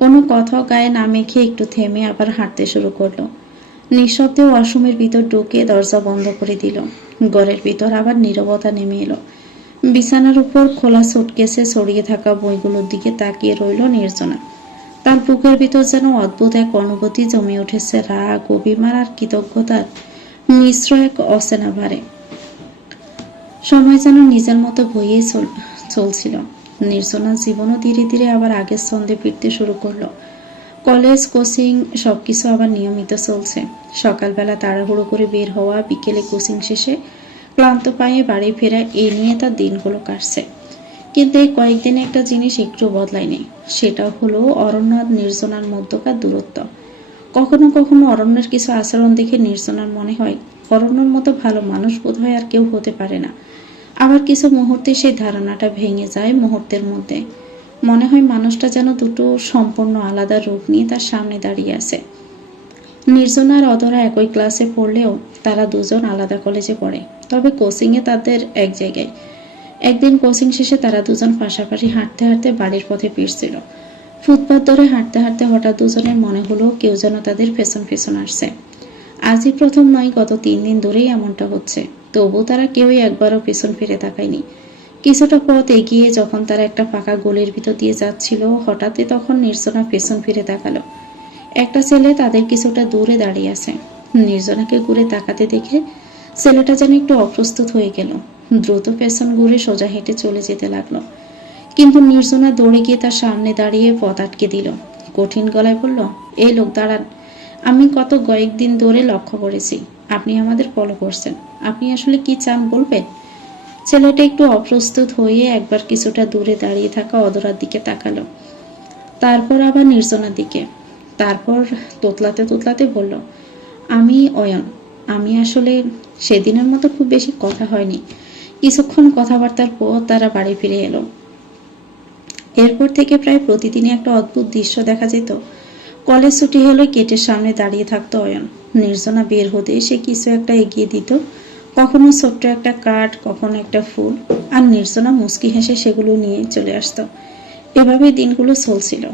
কোনো কথা গায়ে না মেখে একটু থেমে আবার হাঁটতে শুরু করলো। নিঃশব্দে ওয়াশরুমের ভিতর ঢুকে দরজা বন্ধ করে দিল। ঘরের ভিতর আবার নীরবতা নেমে এলো। বিছানার উপর খোলা সুটকেসে ছড়িয়ে থাকা বইগুলোর দিকে তাকিয়ে রইল নির্জনা। তার বুকের ভিতর যেন অদ্ভুত এক অনুভূতি জমে উঠেছে, রাগ, অভিমান আর কৃতজ্ঞতার মিশ্র এক অচেনা ভারে। সময় যেন নিজের মতো বইয়েই চলছিল। নির্জনার জীবনও ধীরে ধীরে আবার আগের ছন্দে ফিরতে শুরু করলো। কলেজ, কোচিং সবকিছু আবার নিয়মিত চলছে। সকালবেলা তাড়াহুড়ো করে বের হওয়া, বিকেলে কোচিং শেষে ক্লান্ত পায়ে বাড়ি ফেরা, এই নিয়ে তার দিনগুলো কাটছে। কিন্তু এই কয়েকদিনে একটা জিনিস একটু বদলায়নি। সেটা হলো অরণ্য আর নির্জনার মধ্যকার দূরত্ব। কখনো কখনো অরণ্যের কিছু আচরণ দেখে নির্জনার মনে হয় অরণ্যর মতো ভালো মানুষ বোধহয় আর কেউ হতে পারে না। আবার কিছু মুহূর্তে সেই ধারণাটা ভেঙে যায় মুহূর্তের মধ্যে। মনে হয় মানুষটা যেন দুটো সম্পূর্ণ আলাদা রূপ নিয়ে তার সামনে দাঁড়িয়ে আছে। নির্জনা আর অধরা একই ক্লাসে পড়লেও তারা দুজন আলাদা কলেজে পড়ে, তবে কোচিংয়ে তাদের এক জায়গায়। একদিন কোচিং শেষে তারা দুজন পাশাপাশি হাঁটতে হাঁটতে বাড়ির পথে ফিরছিল। ফুটপাত ধরে হাঁটতে হাঁটতে হঠাৎ দুজনের মনে হলো কেউ যেন তাদের পেছন পেছন আসছে। আজই প্রথম নয়, গত 3 দিন ধরেই এমনটা হচ্ছে। তবু তারা কেউই একবারও পেছন ফিরে তাকায়নি। কিছুটা পথ এগিয়ে যখন তারা একটা ফাঁকা গলির ভিতর দিয়ে যাচ্ছিল, হঠাৎই তখন নির্জনা পেছন ফিরে তাকালো। একটা ছেলে তাদের কিছুটা দূরে দাঁড়িয়ে আছে। নির্জনাকে ঘুরে তাকাতে দেখে ছেলেটা যেন একটু অপ্রস্তুত হয়ে গেল। দ্রুত পেছন ঘুরে সোজা হেঁটে চলে যেতে লাগলো। কিন্তু নির্জনা দৌড়ে গিয়ে তার সামনে দাঁড়িয়ে পথ আটকে দিল। কঠিন গলায় বলল, এই লোক দাঁড়ান। আমি গত কয়েকদিন ধরে লক্ষ্য করেছি আপনি আমাদের ফলো করছেন। আপনি আসলে কি চান বলবেন? ছেলেটা একটু অপ্রস্তুত হয়ে একবার কিছুটা দূরে দাঁড়িয়ে থাকা অধরার দিকে তাকালো, তারপর আবার নির্জনার দিকে। তারপর তোতলাতে তোতলাতে বলল, আমি অয়ন। আমি আসলে সেদিনের মতো খুব বেশি কথা হয়নি। কিছুক্ষণ কথাবার্তার পর তারা বাড়ি ফিরে এলো। এরপর থেকে প্রায় প্রতিদিনই একটা অদ্ভুত দৃশ্য দেখা যেত। কলেজ ছুটি হলে গেটের সামনে দাঁড়িয়ে থাকতো অয়ন। নির্জনা বের হতে সে কিছু একটা এগিয়ে দিত, কখনো ছোট্ট একটা কার্ড, কখনো একটা ফুল, আর নির্জনা মুচকি হেসে সেগুলো নিয়ে চলে আসতো। এভাবেই দিনগুলো চলছিল।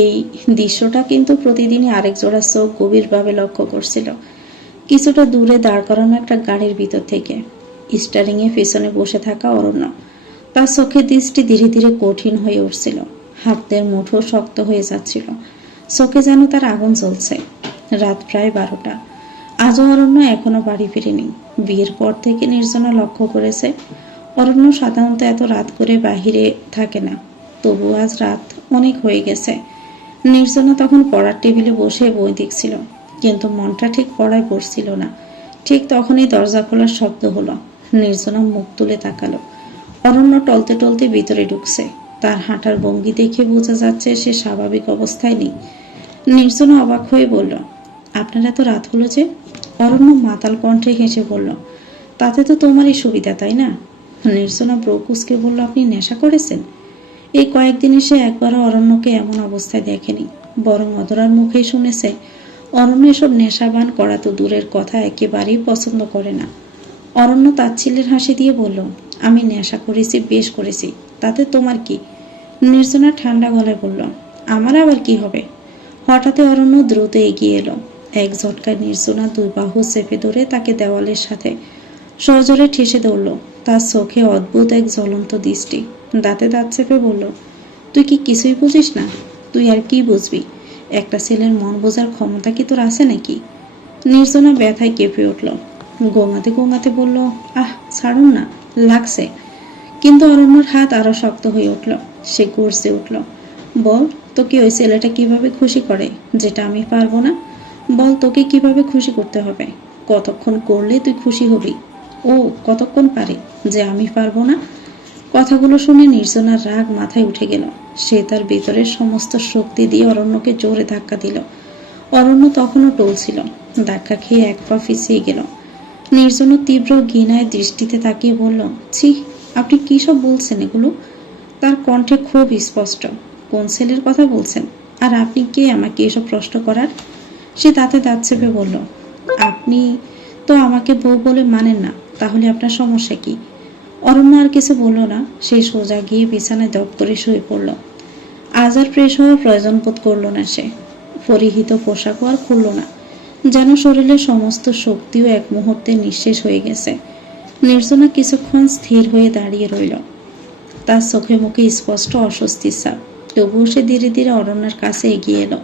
এই দৃশ্যটা কিন্তু প্রতিদিনই আরেক জোড়া চোখ গভীরভাবে লক্ষ্য করছিল। কিছুটা দূরে দাঁড় করানো একটা গাড়ির ভিতর থেকে স্টারিং এ পেছনে বসে থাকা অরণ্য। তার চোখের দৃষ্টি ধীরে ধীরে কঠিন হয়ে উঠছিল। হাতের মুঠো শক্ত হয়ে যাচ্ছিল। চোখে যেন তার আগুন জ্বলছে। রাত প্রায় 12টা। আজও অরণ্য এখনো বাড়ি ফিরেনি। বিয়ের পর থেকে নির্জনা লক্ষ্য করেছে অরণ্য সাধারণত এত রাত করে বাহিরে থাকে না। তবু আজ রাত অনেক হয়ে গেছে। নির্জনা তখন পড়ার টেবিলে বসে বই দেখছিল, কিন্তু মনটা ঠিক পড়ায় বসছিল না। ঠিক তখনই দরজা খোলার শব্দ হলো। নির্জনা মুখ তুলে তাকালো। অরণ্য টলতে টলতে ভিতরে ঢুকছে। তার হাঁটার ভঙ্গি দেখে বোঝা যাচ্ছে সে স্বাভাবিক অবস্থায় নেই। নির্জনা অবাক হয়ে বলল, আপনার এত রাত হলো যে? অরণ্য মাতাল কণ্ঠে হেসে বলল, তাতে তো তোমারই সুবিধা, তাই না? নির্জনা ব্রকুসকে বলল, আপনি নেশা করেছেন? এই কয়েকদিনে সে একবারও অরণ্যকে এমন অবস্থায় দেখেনি, বরং অধরার মুখেই শুনেছে অরণ্য এসব নেশাবান করা তো দূরের কথা, একেবারেই পছন্দ করে না। অরণ্য তাচ্ছিল্যের হাসি দিয়ে বলল, আমি নেশা করেছি, বেশ করেছি, তাতে তোমার কি? নির্জনা ঠান্ডা গলায় বলল, আমার আবার কি হবে? হঠাৎ অরণ্য দ্রুত এগিয়ে এলো। এক ঝটকায় নির্জনা দুই বাহু চেপে ধরে তাকে দেওয়ালের সাথে সজোরে ঠেসে ধরল। তার চোখে অদ্ভুত এক জ্বলন্ত দৃষ্টি। দাঁতে দাঁত চেপে বলল, তুই কি কিছুই বুঝিস না? তুই আর কি বুঝবি? একটা ছেলের মন বোঝার ক্ষমতা কি তোর আছে নাকি? নির্জনা ব্যথায় কেঁপে উঠল। গোঙাতে গোঙাতে বলল, আহ ছাড়ুন না, লাগছে। কিন্তু অরণ্যর হাত আরো শক্ত হয়ে উঠল। সে গর্জে উঠল, বল, তোকে ওই ছেলেটা কিভাবে খুশি করে, যেটা আমি পারবো না? বল, তোকে কিভাবে খুশি করতে হবে? কতক্ষণ করলে তুই খুশি হবি? ও কতক্ষণ পারে, যে আমি পারবো না? কথাগুলো শুনে নির্জনার রাগ মাথায় উঠে গেল। সে তার ভিতরের সমস্ত শক্তি দিয়ে অরণ্যকে জোরে ধাক্কা দিল। অরণ্য তখনও টলছিল। ধাক্কা খেয়ে এক পা পিছিয়ে গেল। নির্জনা তীব্র ঘৃণায় দৃষ্টিতে তাকিয়ে বলল, ছি, আপনি কি সব বলছেন এগুলো? তার কণ্ঠে খুব স্পষ্ট। কোন ছেলের কথা বলছেন? আর আপনি কে আমাকে এসব প্রশ্ন করার? সে দাঁতে দাঁত চেপে বলল, আপনি তো আমাকে বউ বলে মানেন না, তাহলে আপনার সমস্যা কি? অরণ্য আর কিছু বলল না। সেই সোজা গিয়ে বিছানায় দপ করে শুয়ে পড়ল। আজ আর ফ্রেশ হওয়ার প্রয়োজন বোধ করল না সে। পরিহিত পোশাকও আর খুলল না, যেন শরীরের সমস্ত শক্তিও এক মুহূর্তে নিঃশেষ হয়ে গেছে। নির্জনা কিছুক্ষণ স্থির হয়ে দাঁড়িয়ে রইল। তার চোখে মুখে স্পষ্ট অস্বস্তির ছাপ। তবুও সে ধীরে ধীরে অরণ্যের কাছে এগিয়ে এলো।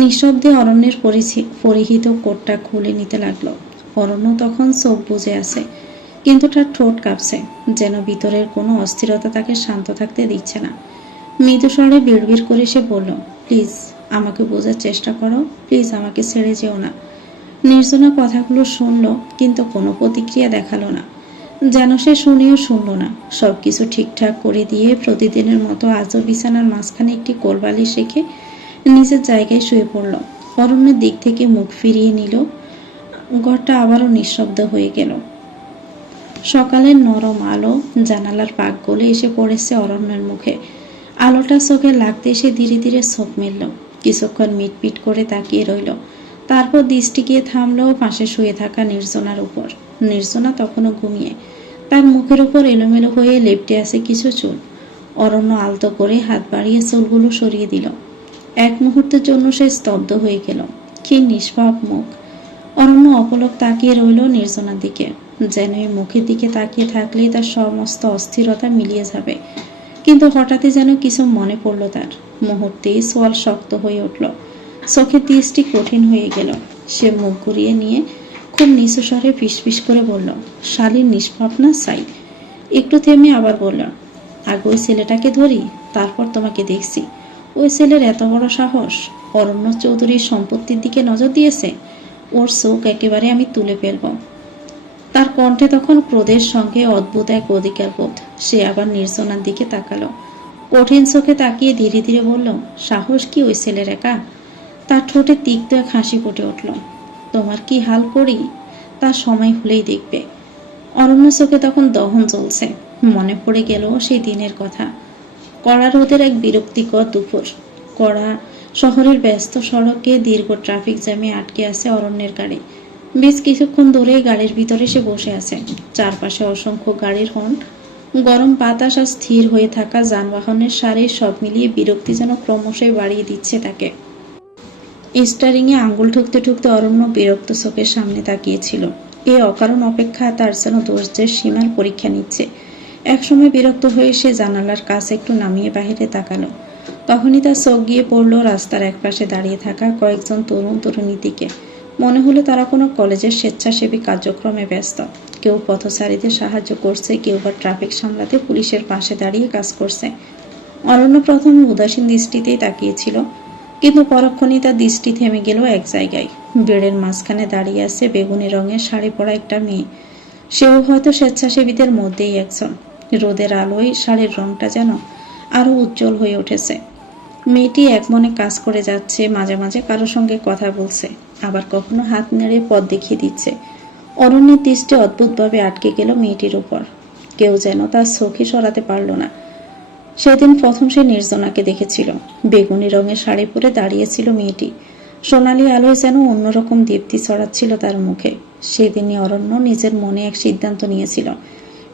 নিঃশব্দে অরণ্যের পরিহিত কোটটা খুলে নিতে লাগলো। অরণ্য তখন চোখ বুজে আছে, কিন্তু তার ঠোঁট কাঁপছে, যেন ভিতরের কোনো অস্থিরতা তাকে শান্ত থাকতে দিচ্ছে না। মৃদু স্বরে বিড়বিড় করে সে বলল, প্লিজ আমাকে বোঝার চেষ্টা করো, প্লিজ আমাকে ছেড়ে যেও না। নির্জনা কথাগুলো শুনল, কিন্তু কোনো প্রতিক্রিয়া দেখালো না, যেন সে শুনেও শুনল না। সবকিছু ঠিকঠাক করে দিয়ে প্রতিদিনের মতো আজও বিছানার মাঝখানে একটি কোলবালিশ রেখে নিজের জায়গায় শুয়ে পড়ল। অরণ্যের দিক থেকে মুখ ফিরিয়ে নিল। ঘরটা আবারও নিঃশব্দ হয়ে গেল। সকালের নরম আলো জানালার পাক গলে এসে পড়েছে অরণ্যের মুখে। আলোটা চোখে লাগতে সে ধীরে ধীরে চোখ মেলল। কিছুক্ষণ মিটমিট করে তাকিয়ে রইল। তারপর দৃষ্টি গিয়ে থামলো পাশে শুয়ে থাকা নির্জনার উপর। নির্জনা তখনও ঘুমিয়ে। তার মুখের উপর এলোমেলো হয়ে লেপ্টে আছে কিছু চুল। অরণ্য আলতো করে হাত বাড়িয়ে চুলগুলো সরিয়ে দিল। এক মুহূর্তের জন্য সে স্তব্ধ হয়ে গেল। কি নিষ্পাপ মুখ! অরণ্য অপলক তাকিয়ে রইল নির্জনার দিকে, যেন এই মুখের দিকে তাকিয়ে থাকলেই তার সমস্ত অস্থিরতা মিলিয়ে যাবে। কিন্তু হঠাৎই যেন কিছু মনে পড়ল তার। মুহূর্তেই সোয়াল শক্ত হয়ে উঠল। চোখের দৃষ্টি কঠিন হয়ে গেল। সে মুখ ঘুরিয়ে নিয়ে খুব নিচু স্বরে ফিসফিস করে বলল, শালীর নিষ্পাপ না চাই। একটু থেমে আবার বলল, আগে ওই ছেলেটাকে ধরি, তারপর তোমাকে দেখছি। ওই ছেলের এত বড় সাহস, অরণ্য চৌধুরীর সম্পত্তির দিকে নজর দিয়েছে। ওর চোখ একেবারে আমি তুলে ফেলব। তার কণ্ঠে তখন ক্রোধের সঙ্গে অদ্ভুত এক অধিকার বোধ। সে আবার নির্জনার দিকে তাকালো। কঠিন চোখে তাকিয়ে ধীরে ধীরে বলল, সাহস কি ওই ছেলের একা? তার ঠোঁটে তিক্ত এক হাসি ফুটে উঠল। তোমার কি হাল করি তার সময় হলেই দেখবে। অরণ্য চোখে তখন দহন চলছে। মনে পড়ে গেল সেই দিনের কথা। কড়া রোদের এক বিরক্তিকর দুপুর। কড়া শহরের ব্যস্ত সড়কে দীর্ঘ ট্রাফিক জ্যামে আটকে আছে অরণ্যের গাড়ি। বেশ কিছুক্ষণ ধরে গাড়ির ভিতরে সে বসে আছে। চারপাশে অসংখ্য গাড়ির হর্ন, গরম বাতাস আর স্থির হয়ে থাকা যানবাহনের সারি সব মিলিয়ে বিরক্তি যেন ক্রমশই বাড়িয়ে দিচ্ছে তাকে। স্টারিংয়ে আঙ্গুল ঠুকতে ঠুকতে অরণ্য বিরক্ত চোখের সামনে তাকিয়েছিল। এই অকারণ অপেক্ষা তার যেন ধৈর্যের সীমার পরীক্ষা নিচ্ছে। একসময় বিরক্ত হয়ে সে জানালার কাছে একটু নামিয়ে বাহিরে তাকালো। তখনই তার চোখ গিয়ে পড়ল রাস্তার একপাশে দাঁড়িয়ে থাকা কয়েকজন তরুণ তরুণীর দিকে। মনে হলো তারা কোনো কলেজের স্বেচ্ছাসেবী কার্যক্রমে ব্যস্ত। কেউ পথচারীদের সাহায্য করছে, কেউ বা ট্রাফিক সামলাতে পুলিশের পাশে দাঁড়িয়ে কাজ করছে। অরণ্য প্রথমে উদাসীন দৃষ্টিতেই তাকিয়েছিল, কিন্তু পরক্ষণেই তার দৃষ্টি থেমে গেল এক জায়গায়। বেড়ের মাঝখানে দাঁড়িয়ে আছে বেগুনি রঙের শাড়ি পরা একটা মেয়ে। সেও হয়তো স্বেচ্ছাসেবীদের মধ্যেই একজন। রোদের আলোয় শাড়ির রংটা যেন আরো উজ্জ্বল হয়ে উঠেছে। মেয়েটি এক মনে কাজ করে যাচ্ছে, মাঝে মাঝে কারো সঙ্গে কথা বলছে, আবার কখনো হাত নেড়ে পথ দেখিয়ে দিচ্ছে। অরণ্যের দৃষ্টি অদ্ভুতভাবে আটকে গেল মেয়েটির উপর। কেউ যেন তার চোখই সরাতে পারল না। সেদিন প্রথম সে নির্জনাকে দেখেছিল। বেগুনি রঙের শাড়ি পরে দাঁড়িয়েছিল মেয়েটি। সোনালি আলোয় যেন অন্যরকম দীপ্তি ছড়াচ্ছিল তার মুখে। সেদিনই অরণ্য নিজের মনে এক সিদ্ধান্ত নিয়েছিল।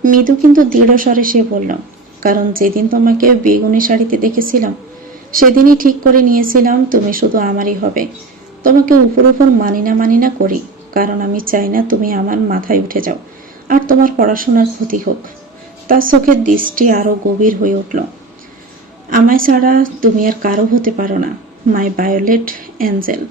মৃদু কিন্তু দৃঢ় স্বরে সে বলল, কারণ যেদিন তোমাকে বেগুনি শাড়িতে দেখেছিলাম সেদিনই ঠিক করে নিয়েছিলাম তুমি শুধু আমারই হবে। তোমাকে উপর উপর মানি না করি, কারণ আমি চাই না তুমি আমার মাথায় উঠে যাও আর তোমার পড়াশোনার ক্ষতি হোক। তার চোখের দৃষ্টি আরো গভীর হয়ে উঠল। আমায় ছাড়া তুমি আর কারো হতে পারো না, মাই ভায়োলেট অ্যাঞ্জেল।